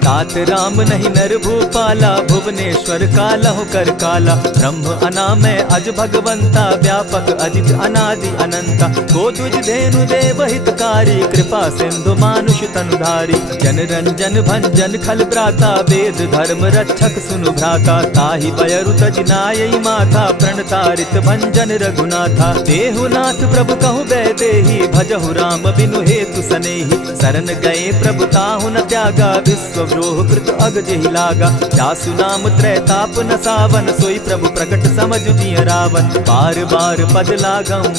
तात राम नहीं नर भूपाला, भुवनेश्वर कालहु कर काला। ब्रह्म अनामय अज भगवंता, व्यापक अजित अनादि अनंता। को तुझ धेनु देव हितकारी, कृपा सिंधु मानुष तनुधारी। जन रंजन भंजन खल भ्राता, वेद धर्म रक्षक सुनु भ्राता। ताहि बयरु तज नायई माथा, प्रणतारित भंजन रघुनाथा। देहुनाथ प्रभु कहु बैदेही, भजहु राम बिनु हेतु सनेही। शरण गए प्रभु ताहु न त्यागा, विश्व द्रोह कृत अग जेहि लागा। जासु नाम त्रैताप न सावन, सोई प्रभु प्रकट समझ जिय रावण। बार बार पद लागऊं,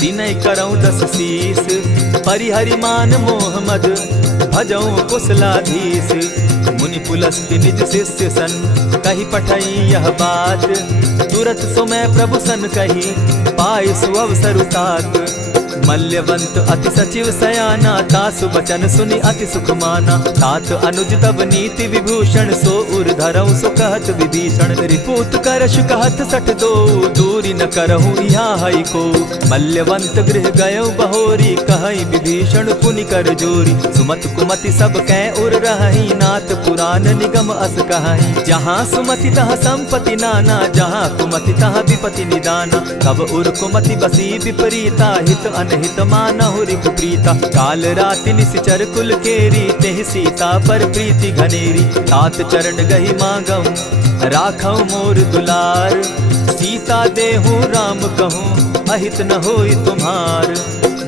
विनय करऊं 10 शीस। परिहरि मान मोह मद, भजऊं कुशलाधीश। मुनि पुलस्ति निज शिष्य सन, कही पठई यह बात। तुरत सो मैं प्रभु सन कही, पाए सुअवसर तात। मल्यवंत अति सचिव सयाना, तासु बचन सुनि अति सुख माना। तात अनुज तब नीति विभूषण, सो उर धरऊं सो कहत विभीषण। रिपुत करश कहत सठ दो, दूरी न करहूँ यहाँ हई को। मल्यवंत गृह गयऊ बहोरी, कहई विभीषण पुनि कर जोरी। सुमत कुमति सब कै उर रहई, नाथ पुराण निगम अस कहई। जहाँ सुमति तहाँ संपत्ति नाना, जहाँ कुमति तहाँ विपति निदाना। तब उर कुमति बसी विपरीता, हित अनहित मानहु रिपु प्रीता। काल राति निशिचर कुल केरी, तेहि सीता पर प्रीति घनेरी। तात चरण गहि मांगऊं, राखऊं मोर दुलार। सीता देहूं राम कहूं, अहित न होई तुम्हार।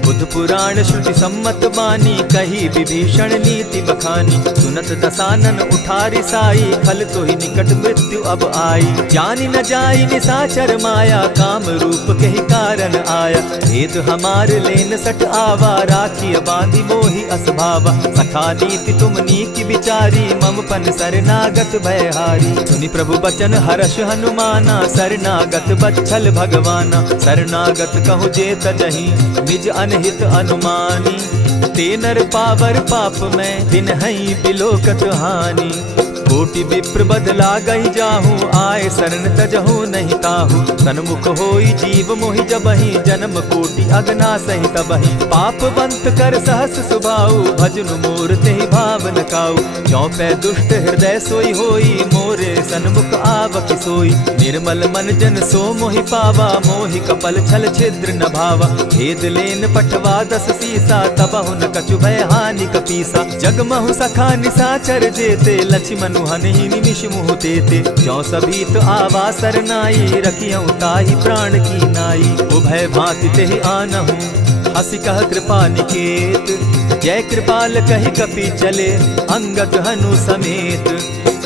बुध पुराण श्रुति सम्मत बानी, कही विभीषण नीति बखानी। सुनत दसानन उठारी साई, खल तो ही निकट मृत्यु अब आई। जानी न जाई निशाचर माया, काम रूप के ही कारण आया। भेद हमार लेन सट आवा, राखी बांधी मोहि असभावा। सखा नीति तुम नीति विचारी, मम पन शरणागत भयहारी। सुनि प्रभु बचन हर्ष हनुमाना, शरणागत बच्छल भगवाना। शरणागत कहु जे तजहि, निज अनहित अनुमानी। ते नर पावर पाप में, दिन हई बिलोकत हानि। कोटि विप्र बदला गई जाहूँ, आए शरण तजहू नहीं ताहू। सन्मुख होई जीव मोहि जबहि, जन्म कोटि अगना सही तबहि। पाप बंत कर सहस सुभाऊ, भजनु मोर तेहि भावन काऊ। चौपै दुष्ट हृदय सोई होई, मोरे सन्मुख आवकी सोई। निर्मल मन जन सो मोहि पावा, मोहि कपल छल छिद्र न भावा। भेद लेन पठवा 10 सीसा, तबहु न कछु भय हानि कपीसा। जगमहु सखा निसाचर जेते, लक्ष्मनु हनहि निमिष मुहु तेते। ज्यों सभीत आवा सरनाई, रखियऊ ताहि प्राण की नाई। उभय भांति तेहि आनहु, हसी कह कृपा निकेत। जय कृपाल कहि कपि चले, अंगद हनु समेत।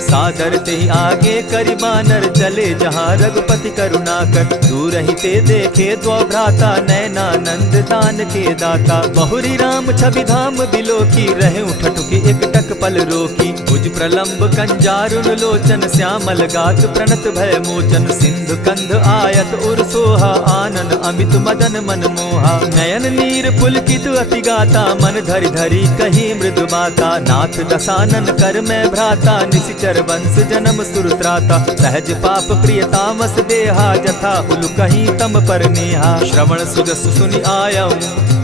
सादर ते आगे करि बानर चले, जहाँ रघुपति करुणाकर। दूर ही ते देखे दो भ्राता, नैनानंद दान के दाता। बहुरी राम छवि धाम बिलोकी, रहे ठठुकी एक टक पल रोकी। भुज प्रलंब कंजारुन लोचन, श्यामल गात प्रणत भय मोचन। सिंधु कंध आयत उर सोहा, आनन अमित मदन मन मोहा। नयन नीर पुलकित अति गाता, मन धरि धरि कही मृदु बाता। नाथ दसानन कर मैं भ्राता, निशिचर वंश जन्म सुरत्राता। सहज पाप प्रिय तामस देहा, जथा उलु कहीं तम पर नेहा। श्रवण सुजस सुनि आयऊं,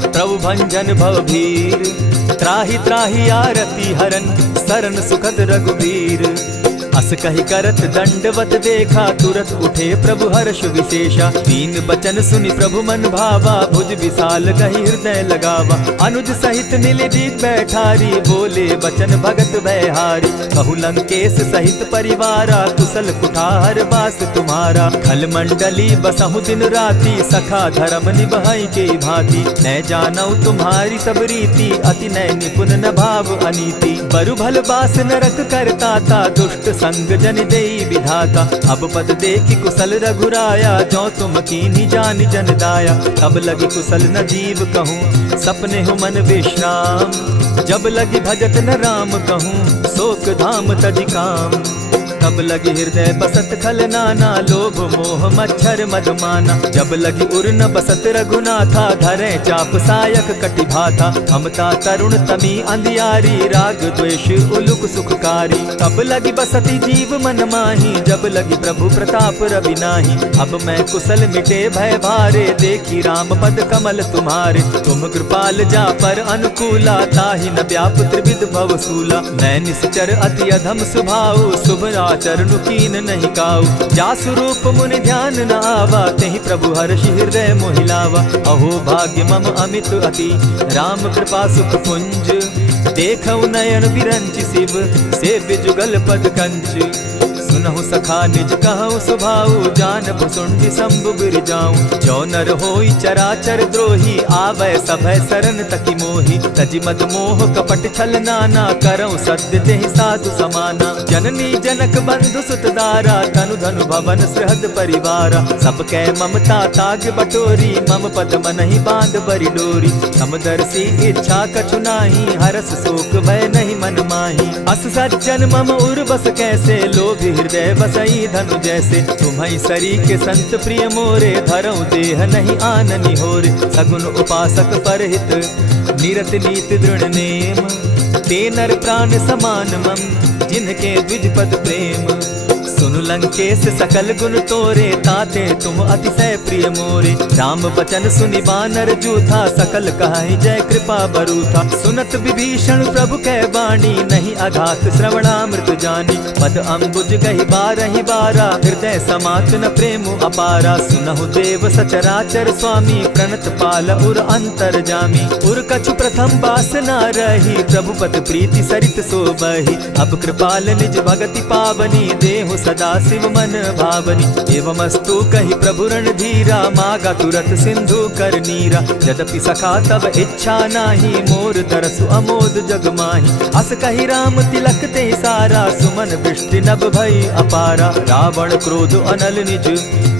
प्रभु भंजन भव भीर। त्राहि त्राहि आरती हरन, सरन सुखद रघुबीर। अस कहि करत दंडवत देखा, तुरत उठे प्रभु हर्ष विशेषा। दीन बचन सुनि प्रभु मन भावा, भुज विशाल कहि हृदय लगावा। अनुज सहित नीलदीप बैठारी, बोले बचन भगत भयहारी। कहु लंकेश सहित परिवारा, कुशल कुठार बास तुम्हारा। खल मंडली बसहु दिन राति, सखा धर्म निभाई के भांति। न जानौ तुम्हारी सब रीति, अति नय निपुण न भाव अनीति। बरु भल बास नरक करताता, दुष्ट संग जन देई विधाता। अब पद देखि कुशल रघुराया, जो तुम कीन्ही जानि जन दाया। तब लगी कुशल न जीव कहूँ, सपने हो मन विश्राम। जब लगी भजत न राम कहूँ, शोक धाम तजि काम। तब लगी हृदय बसत खल नाना, लोभ मोह मच्छर मदमाना। जब लगी उर न बसत रघुनाथा, धरे चाप सायक कटि भाथा। ममता तरुण तमी अंधियारी, राग द्वेष उलुक सुखकारी। तब लगी बसती जीव मन माही, जब लगी प्रभु प्रताप रवि नाही। अब मैं कुशल मिटे भय भारे, देखी राम पद कमल तुम्हारे। तुम कृपाल जा पर अनुकूला, ताहि न व्याप त्रिविध भव सूला। मैं निश्चर अति अधम स्वभाव, शुभ चरणु कीन नहीं काऊ। जासु रूप मुनि ध्यान न आवा, तेहि प्रभु हर्षि हृदय मोहिलावा। अहो भाग्य मम अमित अति, राम कृपा सुख पुंज। देखऊ नयन विरंचि शिव, सेव्य जुगल पद कंच। सुनहु सखा निज कहूँ सुभाऊ, जानब सुंडि शंभु गिर जाऊं। जो नर होई चराचर द्रोही, आवे सभय शरण तकी मोही। तजि मद मोह कपट छल नाना, करऊँ सत्य तेहि साधु समाना। जननी जनक बंधु सुत दारा, तनु धनु भवन सृहद परिवारा। सब कै ममता ताग बटोरी, मम पद मनहि बांध बरि डोरी। समदर्शी इच्छा कछु नाही, हरस शोक भय नहीं मन माही। अस सज्जन मम उर बस कैसे, लोभी हृदय बसई धनु जैसे। तुम्हि सरी के संत प्रिय मोरे, धरऊ देह नहीं आननि होरे। सगुन उपासक परहित, निरत नीत दृढ़ नेम। ते नर प्राण समान मम, जिनके द्विज पद प्रेम। सुनु लंकेश सकल गुण तोरे, ताते तुम अतिशय प्रिय मोरे। राम बचन सुनि बानर जूथा, सकल कहाई जय कृपा बरूथा। सुनत विभीषण प्रभु कै बाणी, नहीं अघात श्रवणामृत जानी। पद अम्बुज गहि बारहि बारा, हृदय समात न प्रेम अपारा। सुनहु देव सचराचर स्वामी, प्रणत पाल उर अंतर जामी। उर कछु प्रथम बास न रही, प्रभु पद प्रीति सरित सोबहि। अब कृपाल निज भगति पावनी, देहु सदा शिव मन भावनी। एवमस्तु कहि प्रभु रणधीरा, मागा तुरत सिंधु कर नीरा। यद्यपि सखा तब इच्छा नाही, मोर तरसु अमोद जग माही। अस कहि राम तिलक ते सारा, सुमन वृष्टि नभ भई अपारा। रावण क्रोध अनल निज,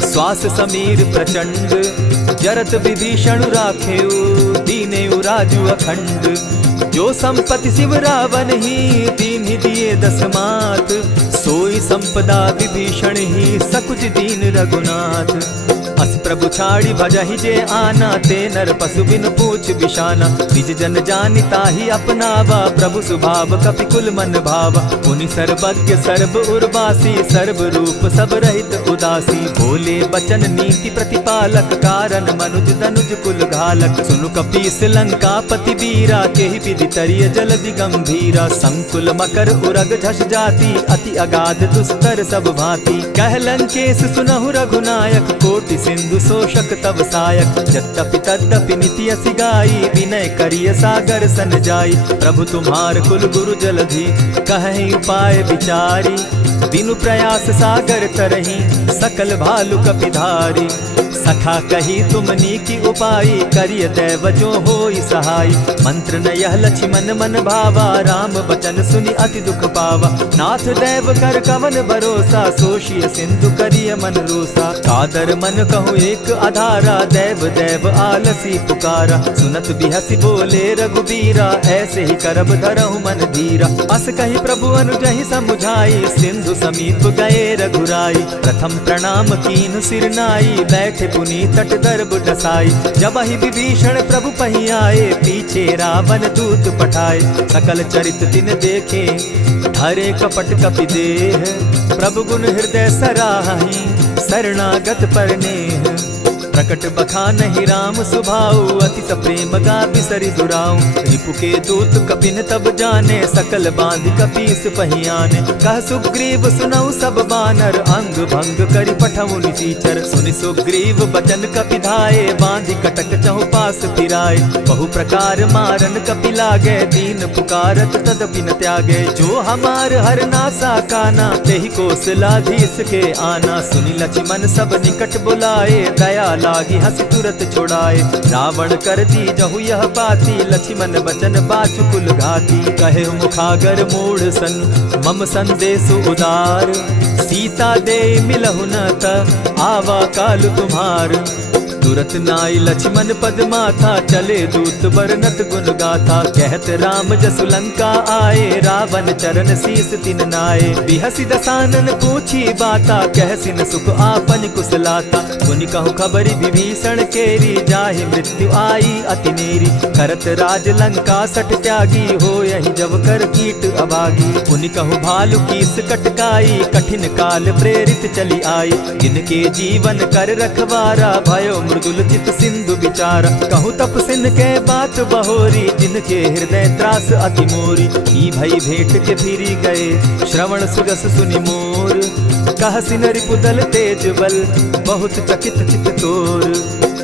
श्वास समीर प्रचंड। जरत विभीषण राखेउ, दीनेउ राजु अखंड। जो संपत्ति शिव रावण ही, दीन्हि दिए 10 मात। सोई संपदा विभीषण ही, सकुच दीन रघुनाथ। अस प्रभु छाड़ी भजहि जे आना, ते नर पशु बिन पूछ बिशाना। निज जन जानि ताहि अपनावा, प्रभु स्वभाव कपि कुल मन भावा। पुनि सर्वज्ञ सर्व उर्वासी, सर्व रूप सब रहित उदासी। बोले बचन नीति प्रतिपालक, कारण मनुज तनुज कुल घालक। सुनु कपीस लंकापति बीरा, केहि विधि तरिय जलधि गंभीरा। संकुल मकर उरग झष जाति, अति अगाध दुस्तर सब भांति। कह लंकेश सुनहु रघुनायक, कोटि सिंधु शोषक तब सायक। यद्यपि तद्यपि निति असि गाई, विनय करिय सागर सन जाई। प्रभु तुम्हार कुल गुरु जलधि, कहि उपाय विचारी। बिनु प्रयास सागर तरहि, सकल भालु कपिधारी। सखा कही तुमनी की उपाय, करिय दैव जो होई सहाय। मंत्र न यह लक्ष्मण मन भावा, राम बचन सुनि अति दुख पावा। नाथ दैव कर कवन भरोसा, सोषिय सिंधु करिय मन रोसा। कादर मन कहूँ एक आधारा, दैव दैव आलसी पुकारा। सुनत बिहसी बोले रघुबीरा, ऐसे ही करब धरहु मन धीरा। अस कही प्रभु अनुजहि समुझाई, सिंधु समीप गए रघुराई। प्रथम प्रणाम कीन सिर नाई, बैठे पुनि तट दर्ब डसाई। जब ही विभीषण प्रभु पही आए, पीछे रावण दूत पठाए। सकल चरित दिन देखे, धरे कपट कपि देह। प्रभु गुण हृदय सराहि, शरणागत पर नेह। प्रकट बखानहि राम सुभाऊ, अति सप्रेम गा बिसरि दुराऊ। रिपु के दूत कपिन तब जाने, सकल बांधि कपीस पहियाने। कह सुग्रीव सुनऊ सब बानर, अंग भंग करि पठऊ निसीचर। सुनि सुग्रीव बचन कपि धाये, बांधि कटक चहु पास फिराए। बहु प्रकार मारन कपि लागे, दीन पुकारत तदपि न त्यागे। जो हमार हर नासा काना, तेहि कौशलाधीश के आना। सुनि लक्ष्मण सब निकट बुलाए, दया लागी हंस तुरत छुड़ाए। रावण कर दी जहु यह बाती, लक्ष्मण बचन बाचु कुल घाती। कहे मुखागर मूढ़ सन, मम संदेश उदार। सीता दे मिलहु न त, आवा काल तुम्हार। तुरत नाई लक्ष्मण पद माथा, चले दूत बरनत गुण गाथा। कहत राम जसु लंका आए, रावण चरण शीस तिन नाये। बिहसि दसानन पूछी बाता, कहसिन सुख आपन कुशलाता। सुनि कहु खबरि विभीषण केरी, जाहि मृत्यु आई अति नेरी। करत राज लंका सठ त्यागी, हो यही जब कर कीट अभागी। पुनि कहु भालु कीस कटकाई, कठिन काल प्रेरित चली आई। जिनके जीवन कर रखवारा, भयो मृदुल चित सिंधु विचार। कहु तप सिन के बात बहोरी, जिनके हृदय त्रास अति मोरी। की भई भेंट के फिरी गए, श्रवण सुजस सुनि मोर। कह सिन रिपुदल तेज बल, बहुत चकित चित तोर।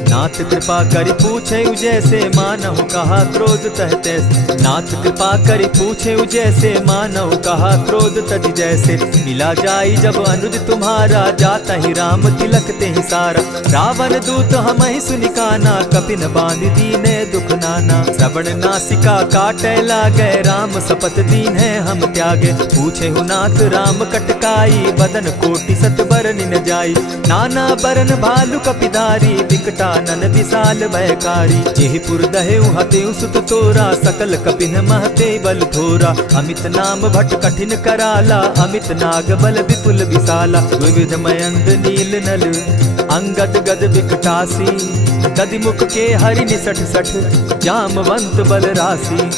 नाथ कृपा करि पूछे जैसे, मानहु कहा क्रोध तह तैसे। नाथ कृपा करि पूछे जैसे, मानहु कहा क्रोध तज जैसे। मिला जाई जब अनुज तुम्हारा, जाता ही राम तिलक ते ही सारा। रावण दूत हम ही सुनिकाना, कपिन बांध दीने दुख नाना। श्रवण नासिका काटे लागे, राम सपत दीन है हम त्यागे। पूछे हु नाथ राम कटकाई, बदन कोटि सत बरन न जाई। नाना बरन भालु कपिधारी, विकटा नन विशाल भयकारी। जेहिपुर दहेउ हतेउ सुत तोरा, सकल कपिन महते बल थोरा। अमित नाम भट कठिन कराला, अमित नाग बल विपुल विशाला। द्विविध मयंद नील नल, अंगद गद विकटासी। गद मुख के हरि निसठ सठ, जामवंत बल राशि।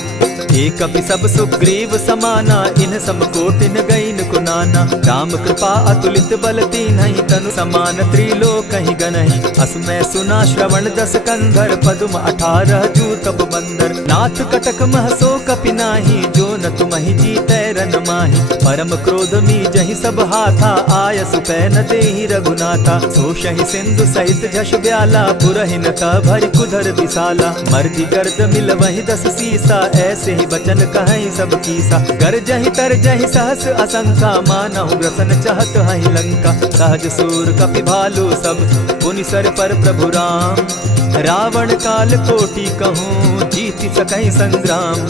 एक कपि सब सुग्रीव समाना, इन समकोटिन गईन कुनाना। राम कृपा अतुलित बल दीन्हि, तनु समान त्रिलोक ही गनहि। असमय सुना श्रवण दस कंधर, पदुम 18 जूतप बंदर। नाथ कटक महसो कपि नाही, जो न तुमहि जीतै रन माहि। परम क्रोध मी जहि सब हाथा, आय सुपैन देहि रघुनाथा। सोषहि सिंधु सहित झष ब्याला, पुरहि न भरि कुधर विशाला। मर्दि गर्द मिल वहि 10 सीसा, ऐसे बचन कहीं सब कीसा। कर जहि तर जहि सहस असंखा, मानहु ग्रसन चाहत हहि लंका। सहज सूर कपि भालु सब, पुनि सर पर प्रभु राम। रावण काल कोटि कहूँ, जीति सकहि संग्राम।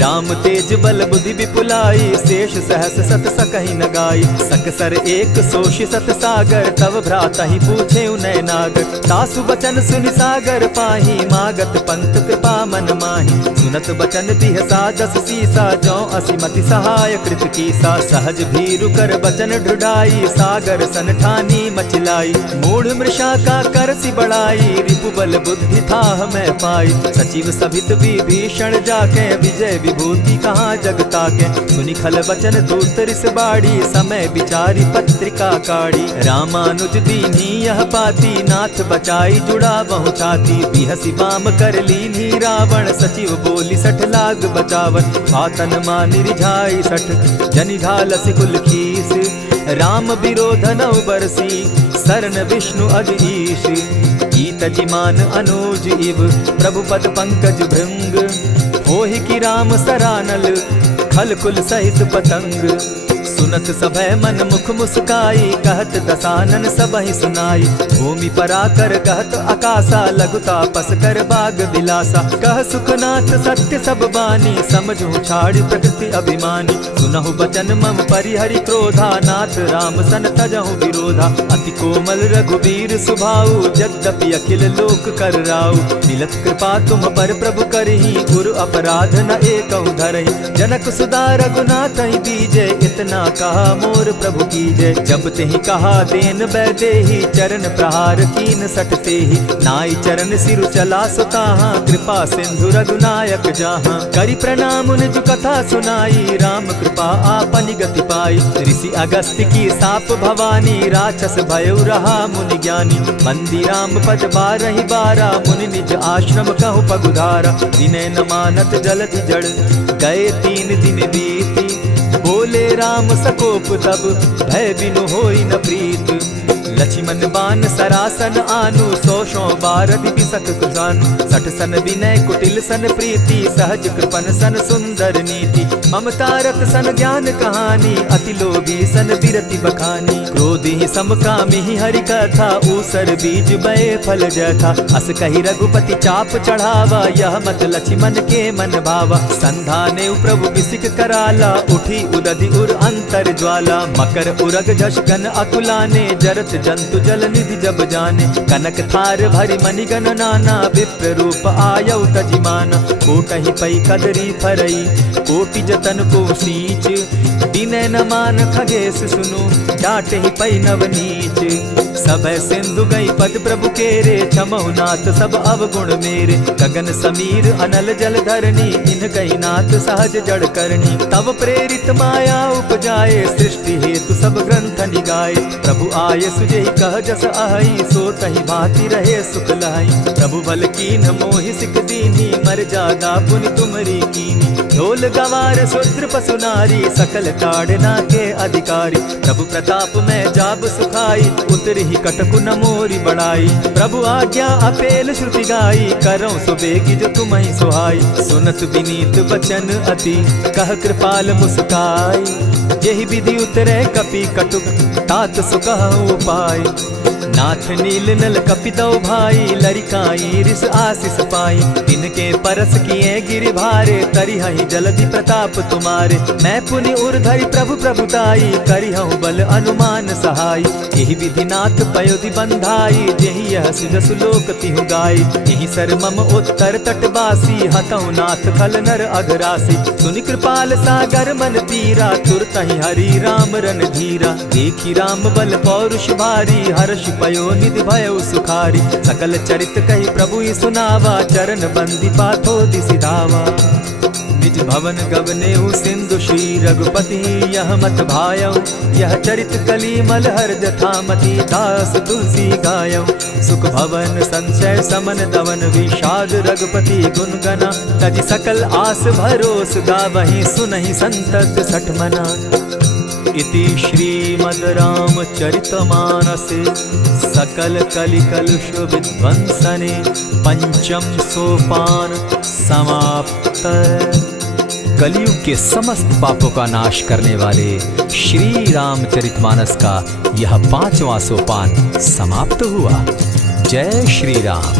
राम तेज बल बुद्धि विपुलाई, शेष सहस सत सकहि न गाई। सकसर एक सोषि सत सागर, तव भ्राता ही पूछे उनय नागर। तासु बचन सुनि सागर पाही, मागत पंत कृपा मन माही। सुनत बचन बिहसा जस सीसा, जौ असिमति सहाय कृत कीसा। सहज भीरु कर बचन ढुढ़ाई, सागर सन ठानी मचिलाई। मूढ़ मृषा का करसि बढ़ाई, रिपु बल बुद्धि थाह मैं पाई। सचिव सभित विभीषण जाके, विजय विभूति कहाँ जगता के। सुनि खल बचन दूत रिस बाड़ी, समय विचारी पत्रिका काढ़ी। रामानुज दीन्ही यह पाती, नाथ बचाई जुड़ा बहु छाती। बिहसी बाम कर लीन्ही रावण, सचिव बोली सठ लाग बचावन। आतन मानि रिझाई सठ, जनि ढालसि कुल खीस। राम विरोध नौ बरसी, सरन विष्णु अज ईश। ईत जिमान अनुज इव, प्रभु पद पंकज भृंग। होहि की राम सरानल, खल कुल सहित पतंग। सुनत सभय मन मुख मुस्काई, कहत दसानन सबहि सुनाई। भूमि पराकर कहत आकाशा, लघु तापस कर बाग बिलासा। कह सुखनाथ सत्य सब बानी, समझू छाड़ प्रकृति अभिमानी। सुनहु बचन मम परिहरि क्रोधा, नाथ राम सन तजहु विरोधा। अति कोमल रघुबीर सुभाऊ, यद्यपि अखिल लोक कर राऊ। मिलत कृपा तुम पर प्रभु करही, गुरु अपराध न एकहु धरहि। जनक सुदा रघुनाथ दीजे, इतना कहा मोर प्रभु कीजय। जब तेहि कहा देन बैदेही, चरण प्रहार कीन सटते ही। नाई चरण सिरु चला सुताहा, कृपा सिंधु रघुनायक जाहा। करि प्रणाम निज कथा सुनाई, राम कृपा आपनि गति पाई। ऋषि अगस्त्य की साप भवानी, राक्षस भयउ रहा मुनि ज्ञानी। मंदी राम पद बारहि बारा, मुनि निज आश्रम कहु पगुधारा। विनय न मानत जलधि जड़, गए 3 दिन बीती। बोले राम सकोप तब, भय बिनु होई न प्रीत। लक्ष्मण बान सरासन आनु, 100 बारधि बिसक कुजानु। 60 सन विनय कुटिल सन प्रीति, सहज कृपन सन सुंदर नीति। ममता रत सन ज्ञान कहानी, अति लोभी सन बिरति बखानी। क्रोधी समकामी हरि कथा, ऊसर बीज बय फल जथा। अस कहि रघुपति चाप चढ़ावा, यह मत लक्ष्मण के मन भावा। संधाने प्रभु बिसिक कराला, उठी उदधि उर अंतर ज्वाला। मकर उरग झष घन अकुलाने, जरत जंतु जल निधि जब जाने। कनक थार भरि मणिगण नाना, विप्र रूप आयउ तजिमाना। कोटहि पै कदरी फरई, कोटि जतन को सींच। विनय न मान खगेश सुनु, डांटहि पै नव नीच। सबय सिंधु गई पद प्रभु केरे, क्षमहु नाथ सब अवगुण मेरे। गगन समीर अनल जल धरनी, इन गई नाथ सहज जड़ करनी। तब प्रेरित माया उपजाए, सृष्टि हेतु सब ग्रंथ निगाए। प्रभु आय सुजेहि कह जस अहई, सो तहि भांति रहे सुख लहई। प्रभु बल कीन मोहि सिख दीनी, मर जागा पुनि तुमरी कीनी। ढोल गवार शूद्र पशु नारी, सकल ताड़ना के अधिकारी। प्रभु प्रताप में जाब सुखाई, उतरि कटकु न मोरी बड़ाई। प्रभु आज्ञा अपेल श्रुति गाई, करऊं सुबेगी जो तुम्हि सुहाई। सुनत विनीत बचन अति, कह कृपाल मुस्काई। जेहि विधि उतरे कपि कटुक, तात सुकहु उपाय। नाथ नील नल कपितौ भाई, लरिकाई रिस आशीष पाई। तिनके परस किए गिरि भारे, तरिहहि जलधि प्रताप तुम्हारे। मैं पुनि उर्धरि प्रभु प्रभुताई, करिहउँ बल अनुमान सहाय। एहि विधि नाथ पयोधि बंधाई, जेहि यह सुजसु लोक तिहु गाई। एहि सर मम उत्तर तटवासी, हतौ नाथ खल नर अघरासी। सुनि कृपाल सागर मन तीरा, तुरतहि हरि राम रन धीरा। देखी राम बल पौरुष भारी, हर्ष पयो निधि भयउ सुखारी। सकल चरित कहि प्रभु सुनावा, चरण बंदी पाथो दिसि धावा। निज भवन गवनेउ सिंधु श्री रघुपति, यह मत भायउ। यह चरित कली मलहर जथामति, दास तुलसी गायउ। सुख भवन संशय समन दवन, विषाद रघुपति गुण गना। तजि सकल आस भरोस, गावहि सुनहि संतत सठ मना। इति श्रीमद् रामचरितमानसे, सकल कलिकलुष विध्वंसने। पंचम सोपान समाप्त। कलयुग के समस्त पापों का नाश करने वाले श्री रामचरितमानस का यह 5वां सोपान समाप्त हुआ। जय श्री राम।